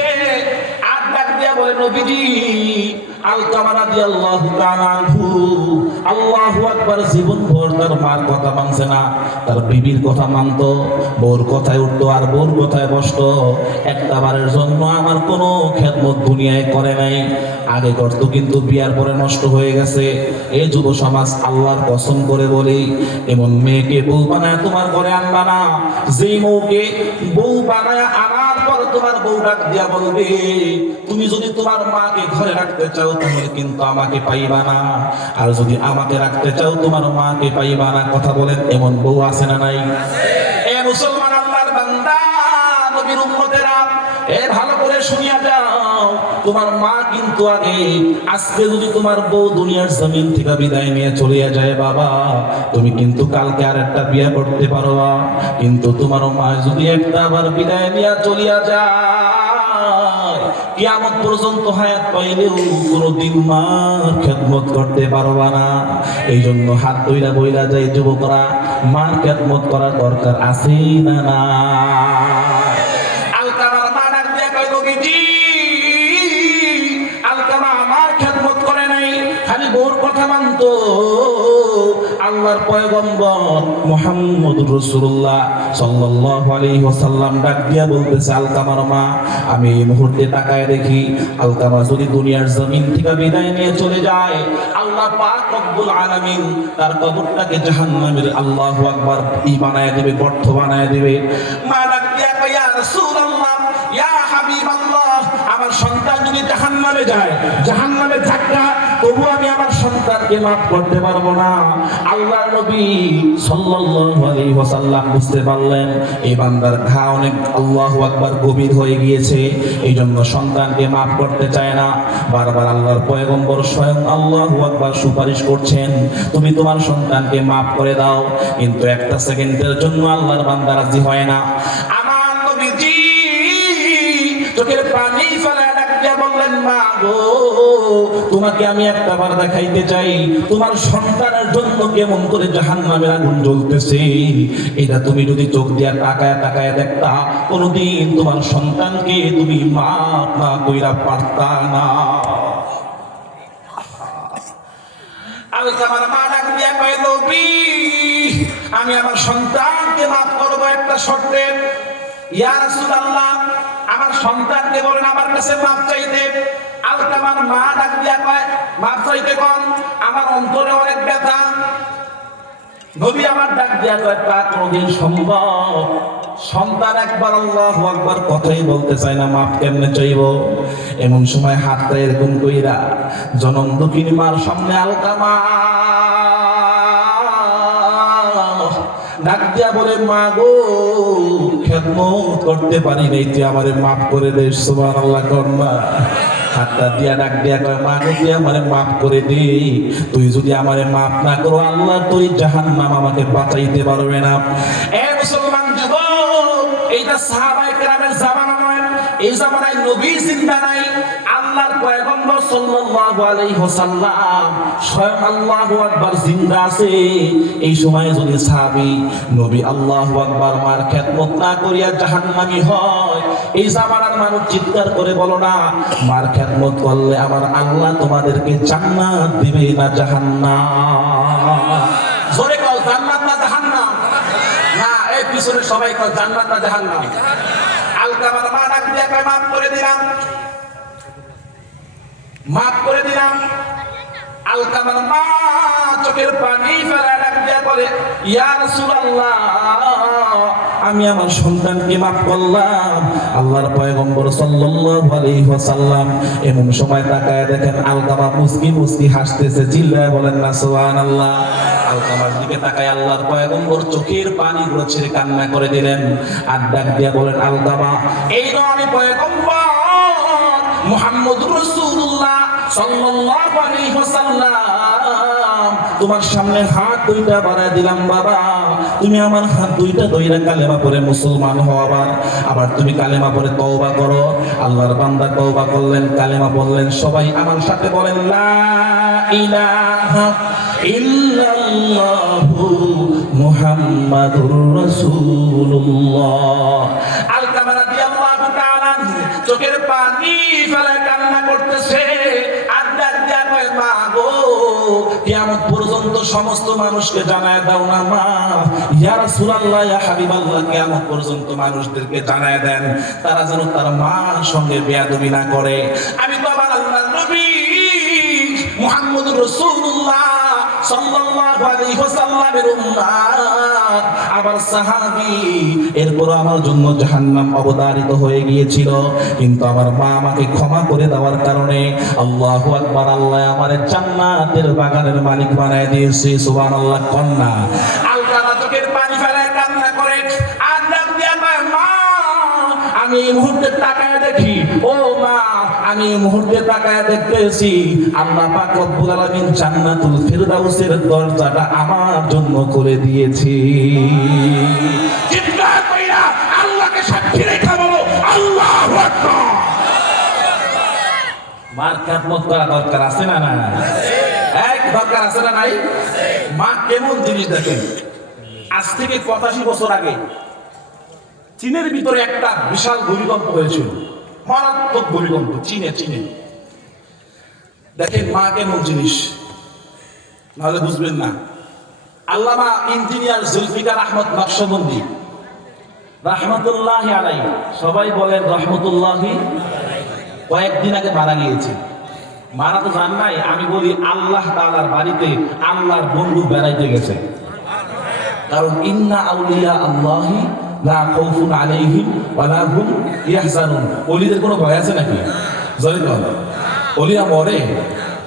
আর ডাক দিয়া বলে, নবীজি, আলকামা রাদিয়াল্লাহু তাআলা আনহু আল্লাহু আকবার জীবন ভর তার মার কথা মানছে না, তার বিবির কথা মানতো, বউর কথায় উঠতো আর বউর কথায় বসতো। একটা বারের জন্য আমার কোনো খেদমত দুনিয়ায় করে নাই, আগে করতো কিন্তু বিয়ার পরে নষ্ট হয়ে গেছে। এই যুব সমাজ, আল্লাহর কসম করে বলি, এমন মেয়েকে বউ বানায় তোমার ঘরে আনবা না, যেই বউকে বউ বানায় আনার পর তোমার বউ ডাক দিয়া বলবে, তুমি যদি তোমার মাকে ঘরে রাখতে চাও তাহলে কিন্তু আমাকে পাইবা না, আর যদি আমাকে রাখতে চাও তোমার মাকে পাইবা না। কথা বলেন, এমন বউ আছে না নাই? এ মুসলমান আল্লাহর বান্দা, নবীর উম্মতেরা, এ ভালো করে শুনিয়া যাও, তোমার মা কিন্তু আগে, আজকে যদি তোমার বউ দুনিয়ার জমিন থেকে বিদায় নিয়ে চলে যায় বাবা, তুমি কিন্তু কালকে আর একটা বিয়ে করতে পারবা, কিন্তু তোমার মা যদি একটা আবার বিদায় নিয়ে চলিয়া যায়, কিয়ামত পর্যন্ত হায়াত পাইলেও কোনদিন মার খেদমত করতে পারবা না। এই জন্য হাত ধইরা বইলা যায় যুবকরা, মার খেদমত করার দরকার আছে না না? আলকামার মা ডাক দিয়া কয়, নবীজি, আলকামা আমার খেদমত করে নাই, খালি বউর কথা মানতো। আল্লাহর পয়গম্বর মুহাম্মদুর রাসূলুল্লাহ সাল্লাল্লাহু আলাইহি ওয়াসাল্লাম ডাক দিয়া বলতেছে, আলকামার মা, আমি এই মুহূর্তে তাকায় দেখি, আলকামা যদি দুনিয়ার জমিন থেকে বিদায় নিয়ে চলে যায়, আল্লাহ পাক রব্বুল আলামিন তার কবরটাকে জাহান্নামের, আল্লাহু আকবার, বানায় দিবে, গর্ত বানায় দিবে। মা ডাক দিয়া কয়, ইয়া রাসূলুল্লাহ, ইয়া হাবিবাল্লাহ, আমার সন্তান যদি জাহান্নামে যায়, জাহান্নামের ধাক্কা তবু আমি আমার সন্তানকে মাফ করতে পারবো না। আল্লাহর নবী সাল্লাল্লাহু আলাইহি ওয়াসাল্লাম বুঝতে পারলেন এই বান্দার ঘা অনেক আল্লাহু আকবার গভীর হয়ে গিয়েছে, এই জন্য সন্তানকে মাফ করতে চায় না। বারবার আল্লাহর পয়গম্বর স্বয়ং আল্লাহু আকবার সুপারিশ করছেন, তুমি তোমার সন্তানকে মাফ করে দাও, কিন্তু একটা সেকেন্ডের জন্য আল্লাহর বান্দা রাজি হয় না। আমার নবীজি চোখের পানি ফেলে ডাক দিয়ে বললেন, মা গো, তোমাকে আমি একটা বার দেখাইতে চাই তোমার সন্তানের জন্য কেমন করে জাহান্নামের আগুন জ্বলতেছে। এটা তুমি যদি চোখ দিয়া তাকায় তাকায় দেখতা, কোনদিন তোমার সন্তানকে তুমি মাফ না কইরা পারতা না। আলকামার মা ডাক দিয়া কয়, নবী আমি আমার সন্তানকে মাফ করব একটা শর্তে। ইয়া রাসূলুল্লাহ, আমার সন্তানকে বলেন আমার কাছে মাফ চাইতে। আলকামার মা ডাক দিয়া কয়, মাফ চাইতে কোন, আমার অন্তরে অনেক ব্যথা। নবী আমার ডাক দিয়া কয়, তা কোনদিন সম্ভব? সন্তান একবার আল্লাহু আকবার কথাই বলতে চায় না, মাফ কেমনে চাইব? এমন সময় হাতটা এরকম কইরা জনম দুঃখিনী মার সামনে আলকামা ডাক দিয়া বলে, মা গো, খেদমত করতে পারি নাই, তুই আমারে মাফ করে দে। সুবহানাল্লাহ কন্যা হাতটা দিয়া ডাক দিয়া কয়, মা গো, তুই আমারে মাফ করে দে, তুই যদি আমারে মাফ না করো আল্লাহ তুই জাহান্নাম আমাকে বাঁচাইতে পারবে না। এ মুসলমান যুবক, এইটা সাহাবায়ে কেরামের জামানা নয়, এই জামানায় নবী জিন্দা নাই। আল্লাহর পয়গম্বর সাল্লাল্লাহু আলাইহি ওয়াসাল্লাম স্বয়ং আল্লাহু আকবার জিন্দা আছে। এই সময়ে যদি সাহাবী নবী আল্লাহু আকবার মার খেদমত না করিয়া জাহান্নামী হয়, এই জামানার মানুষ চিৎকার করে বলো না, মার খেদমত করলে আমার আল্লাহ তোমাদেরকে জান্নাত দিবে না জাহান্নাম? জোরে কও, জান্নাত না জাহান্নাম? না, এই পিছনে সবাই কও জান্নাত না জাহান্নাম? আলকামার মা ডাক দিয়া কয়, মাফ করে দিলাম, মাফ করে দিলাম। আলকামার মা চোখের পানি ফেলে ডাক দিয়া বলে, ইয়া রাসূলুল্লাহ, আমি আমার সন্তানকে মাফ করলাম। আল্লাহর পয়গম্বর সাল্লাল্লাহু আলাইহি ওয়াসাল্লাম এমন সময় তাকায় দেখেন আলকামা মুস্কি মুস্কি হাসতেছে, চিল্লায় বলেন না সুবহানাল্লাহ। আলকামার দিকে তাকায় আল্লাহর পয়গম্বর চোখের পানিগুলো ছেড়ে কান্না করে দিলেন, আর ডাক দিয়া বলেন, আলকামা, এই নয় আমি পয়গম্বর মুহাম্মদুর রাসূলুল্লাহ সাল্লাল্লাহু আলাইহি ওয়াসাল্লাম তোমার সামনে হাত দুইটা বাড়ায় দিলাম বাবা, তুমি আমার হাত দুইটা ধইরা কালেমা পড়ে মুসলমান হও, আবার তুমি কালেমা পড়ে তওবা করো। আল্লাহর বান্দা তওবা করলেন, কালেমা বললেন, সবাই আমার সাথে বলেন, লা ইলাহা ইল্লাল্লাহু মুহাম্মাদুর রাসূলুল্লাহ। আলকামা রাদিয়াল্লাহু তাআলা চোখের পানি ফেলে কান্না করতেছে, আর ডাক দিয়া কয়, মা গো, কিয়ামত পর্যন্ত সমস্ত মানুষকে জানায় দাও না মা। ইয়া রাসূলুল্লাহ, ইয়া হাবিবাল্লাহ, কিয়ামত পর্যন্ত মানুষদেরকে জানায় দেন তারা যেন তার মার সঙ্গে বেয়াদবি না করে। আমি তো আমার আল্লাহর নবী মুহাম্মদুর রাসূলুল্লাহ সাল্লাল্লাহু আলাইহি ওয়াসাল্লামের উম্মত, আবার সাহাবী, এরপর আমার জন্য জাহান্নাম অবধারিত হয়ে গিয়েছিল, কিন্তু আমার মা আমাকে ক্ষমা করে দেওয়ার কারণে আল্লাহু আকবার, আল্লাহ আমারে জান্নাতের বাগানের মালিক বানায় দিয়েছে। সুবহানাল্লাহ কন্যা আলকামা চোখের পানি ফেলে কান্না করে, আর ডাক দিয়া কয়, মা, আমি এই মুহূর্তে তাকায় দেখি, ও মা, আমি এই মুহূর্তে তাকায় দেখতেছি আল্লাহ পাক রব্বুল আলামিন জান্নাতুল ফিরদাউসের দরজাটা আমার জন্য করে দিয়েছি। চিৎকার কইরা আল্লাহকে সাক্ষী রেখে বলো, আল্লাহু আকবার। মার খেদমত করা দরকার আছে না? না, এক দরকার আছে না নাই? মা কেমন জিনিস দেখেন। আজ থেকে 85 বছর আগে চীনের ভিতরে একটা বিশাল ভূমিকম্প হয়েছিল, মারাত্মক ভূমিকম্প, চীনে। দেখেন মা কেমন জিনিস, নাহলে বুঝবেন না। আল্লামা ইঞ্জিনিয়ার জুলফিকার আহমদ নকশবন্দি রাহমাতুল্লাহি আলাইহি, সবাই বলেন রহমতুল্লাহি, কয়েকদিন আগে মারা গিয়েছে। মারা তো জান নাই, আমি বলি আল্লাহ তাআলার বাড়িতে আল্লাহর বন্ধু বেড়াইতে গেছে। কারণ ইন্না আউলিয়া আল্লাহি লা খাউফুন আলাইহিম ওয়া লা হুম ইয়াহজানুন। ওলিদের কোনো ভয় আছে নাকি? জয় বল, ওলিরা মরে,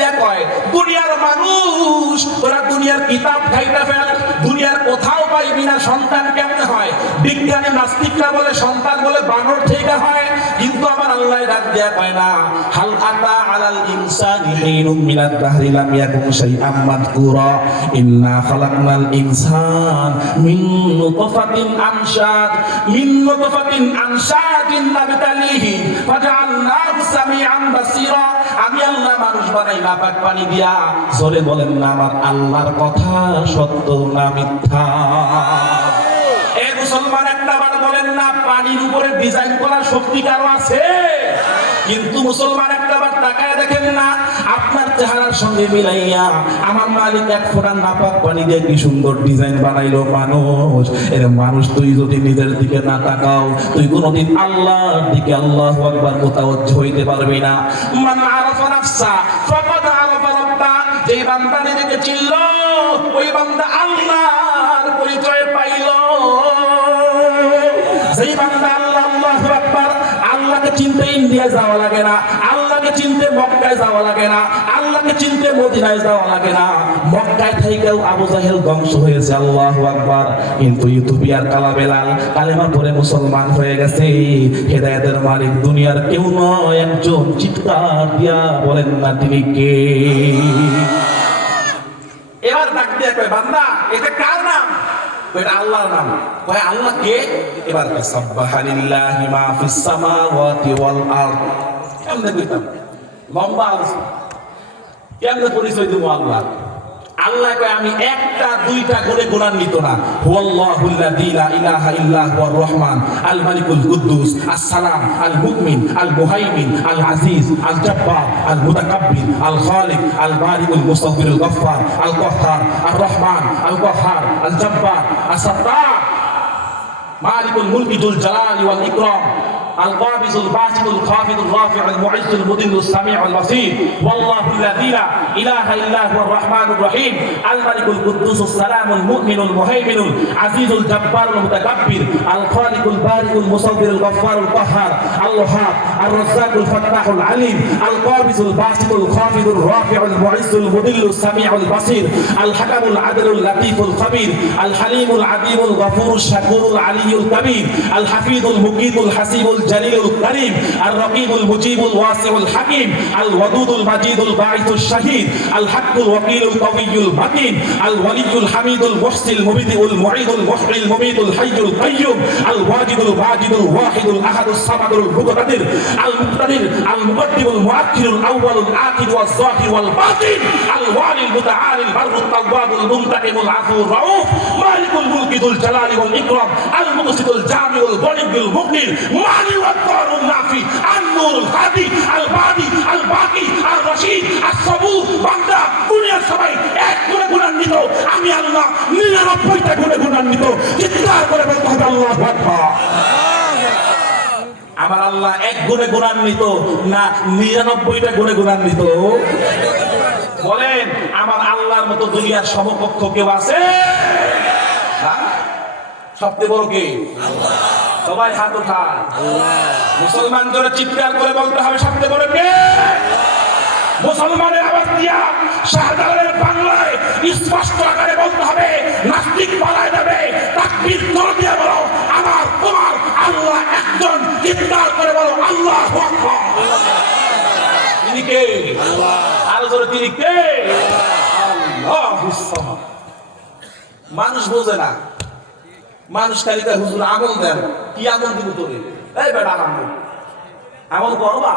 দিয়া কয়, দুনিয়ার মানুষ তোরা দুনিয়ার কিতাব খাইতে ফেল, দুনিয়ার কোথাও পাইবি না সন্তান কেমনে হয়। বিজ্ঞানী নাস্তিকরা বলে সন্তান বলে বানর থেকে হয়, কিন্তু আমার আল্লাহ ডাক দিয়া কয় না, হাল আতা আলাল ইনসানি হিনুম মিনাদ দাহরি লাম ইয়াকুন শাইআম মাযকুরা ইন্না খালাকনাল ইনসান মিন নুতফাতিন আমশাজিন নাবতালিহি ফাজআলনাহু সামিআন বাসীরা। আমি আল্লাহ মানুষ বানাই নাপাক পানি দিয়া। জোরে বলেন না আমার আল্লাহর কথা সত্য না মিথ্যা? এই মুসলমান একটা বার বলেন না পানির উপরে ডিজাইন করার শক্তি কারো আছে? কিন্তু মুসলমান একটা বার তাকায় দেখেন না আপনার চেহারার সঙ্গে মিলাইয়া আমার মালিক এক ফোঁটা নাপাক পানি দিয়ে কি সুন্দর ডিজাইন বানাইলো মানুষ। এর মানুষ তুই যদি নিজের দিকে না তাকাও তুই কোনোদিন আল্লাহর দিকে আল্লাহু আকবার মুতাওয়াজ্জিহ হইতে পারবি না। মান আরাফা নাফসা ফাকাদ আরাফা রাব্বা। যে বান্দা নিজেকে চিনল ওই বান্দা আল্লাহর পরিচয় পাইল। যেই বান্দা আল্লাহ আল্লাহু আকবার, আল্লাহকে চিনতে ইন্ডিয়া যাওয়া লাগে না, আল্লাহকে চিনতে মক্কায় যাওয়া লাগে না, আল্লাহকে চিনতে মদিনায় যাওয়া লাগে না। মক্কায় থেকেও আবু জাহেল ধ্বংস হয়েছে, আল্লাহু আকবার, কিন্তু ইথিওপিয়ার কালা বেলাল কালেমা পড়ে মুসলমান হয়ে গেছে। হেদায়েতের মালিক দুনিয়ার কেউ নয়, একজন। চিৎকার দিয়া বলেন না তিনি কে? এবার ডাক দিয়া কয়, বান্দা এটা কার নাম? এটা আল্লাহর নাম। কয় আল্লাহ কে? এবার সাব্বাহালিল্লাহি মা ফিস সামাওয়াতি ওয়াল আরদ। কেমনে কইতাম? লম্বা আলোচনা। কেমনে পরিচয় দেব আল্লাহ? আল্লাহ কয় আমি একটা দুইটা করে গুণান্বিত না। হুয়াল্লাহুল্লাযী লা ইলাহা ইল্লা হুয়ার রহমান আল মালিকুল কুদ্দুস আসসালাম আল মুমিন আল মুহাইমিন আল আজিজ আল জব্বার আল মুতাকাব্বির আল খালিক আল বারিউল মুস্তাগফিরুল গফফার আল কহ্হার আর রহমান আল কহ্হার আল জব্বার আস-সাত্তার মালিকুল মুলকি যুল জালালি ওয়াল ইকরাম القابض الباسط الخافض الرافع المعز المذل السميع البصير والله الذي لا اله الا هو الرحمن الرحيم الملك القدوس السلام المؤمن المهيمن العزيز الجبار المتكبر الخالق البارئ المصور الغفار القهار الوهاب الرزاق الفتاح العليم القابض الباسط الخافض الرافع المعز المذل السميع البصير الحكم العدل اللطيف الخبير الحليم العظيم الغفور الشكور العلي الكبير الحفيظ المقيت الحسيب الجليل الكريم الرقيب المجيب الواسع الحكيم الودود المجيد الباعث الشهيد الحق الوكيل القوي المتين الولي الحميد المحسن المبدئ المعيد المحيي المميت الحي القيوم الواجد الواجد الواحد الاحد الصمد المقتدر المقتدر المقدم المؤخر الاول الاخر والظاهر والباطن الوالي المتعالي البر التواب المنتقم العفو الرؤوف مالك الملك ذو الجلال والاكرام المقسط الجامع الغني المقتدر مالي والدار النافي النور الهادي البادي الباقي الرشيد الصبور বান্দা দুনিয়ার সবাই এক করে গুণান্বিত, আমি আল্লাহ 99টা গুণে গুণান্বিত। চিৎকার করে বলতে হবে আল্লাহু আকবার। আমার আল্লাহ এক গুণে গুণান্বিত না 99টা গুণে গুণান্বিত? বলেন আমার আল্লাহর মতো দুনিয়ার সমকক্ষ কেউ আছে? সবচেয়ে বড় কে? আল্লাহ। সবাই হাত উঠান। মুসলমান করে চিৎকার করে বলতে হবে সবচেয়ে বড় কে? মুসলমানের আওয়াজ দিয়া শাহজালালের বাংলায় স্পষ্ট আকারে বলতে হবে, নাস্তিক পালায় যাবে। তাকবীর করে দিয়ে বলো আমার তোমার আল্লাহ একজন। চিৎকার করে বলো আল্লাহু আকবার। তিনি কে? আল্লাহ। আর জোরে তিনি কে? আল্লাহুস সামাদ। মানুষ বোঝে না, মানুষ তালিকা হুজুর আমল দেন। কি আমল দিব তোরে? এই বেটা আমল করবা।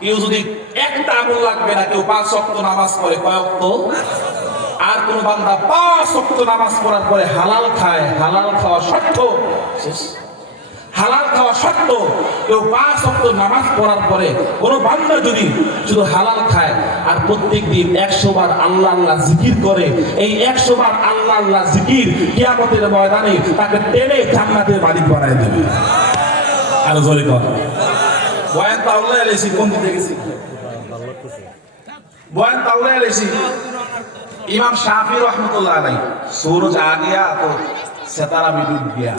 কেউ যদি একটা আমল লাগবে না, কেউ 5 ওয়াক্ত নামাজ পড়ে, কয় ওয়াক্ত? আর কোন বান্দা 5 ওয়াক্ত নামাজ পড়ার পরে হালাল খায়, হালাল খাওয়া শর্ত শেষ। হালাল খাওয়া শর্ত। কেউ 5 ওয়াক্ত নামাজ পড়ার পরে কোন বান্দা যদি শুধু হালাল খায় আর প্রত্যেক দিন 100 বার আল্লাহ আল্লাহ জিকির করে, এই 100 বার আল্লাহ আল্লাহ জিকির কিয়ামতের ময়দানে তাকে টেনে জান্নাতের মালিক বানায় দেবে। আর জোরে কর বয়ান তাওলা এলেছি। কোন দিকে গেছি? বয়ান তাওলা এলেছি। ইমাম শাফি রহমতুল্লাহ আলাইহি सूरज आ गया तो सितारा भी डूब गया।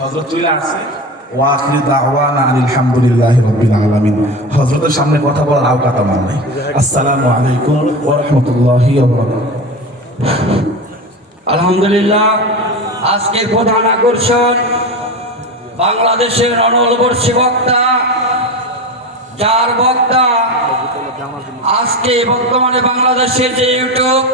हजरत चले আসছে ওয়া আখিরু দাওয়ানা আনিল হামদুলিল্লাহি রাব্বিল আলামিন। হযরতের সামনে কথা বলার আওকাত আমার নাই। আসসালামু আলাইকুম ওয়া রাহমাতুল্লাহি ওয়া বারাকাতুহু। আলহামদুলিল্লাহ, আজকের প্রধান আকর্ষণ বাংলাদেশের অনলবর্ষী বক্তা, যার বক্তা আজকে বর্তমানে বাংলাদেশের যে ইউটিউব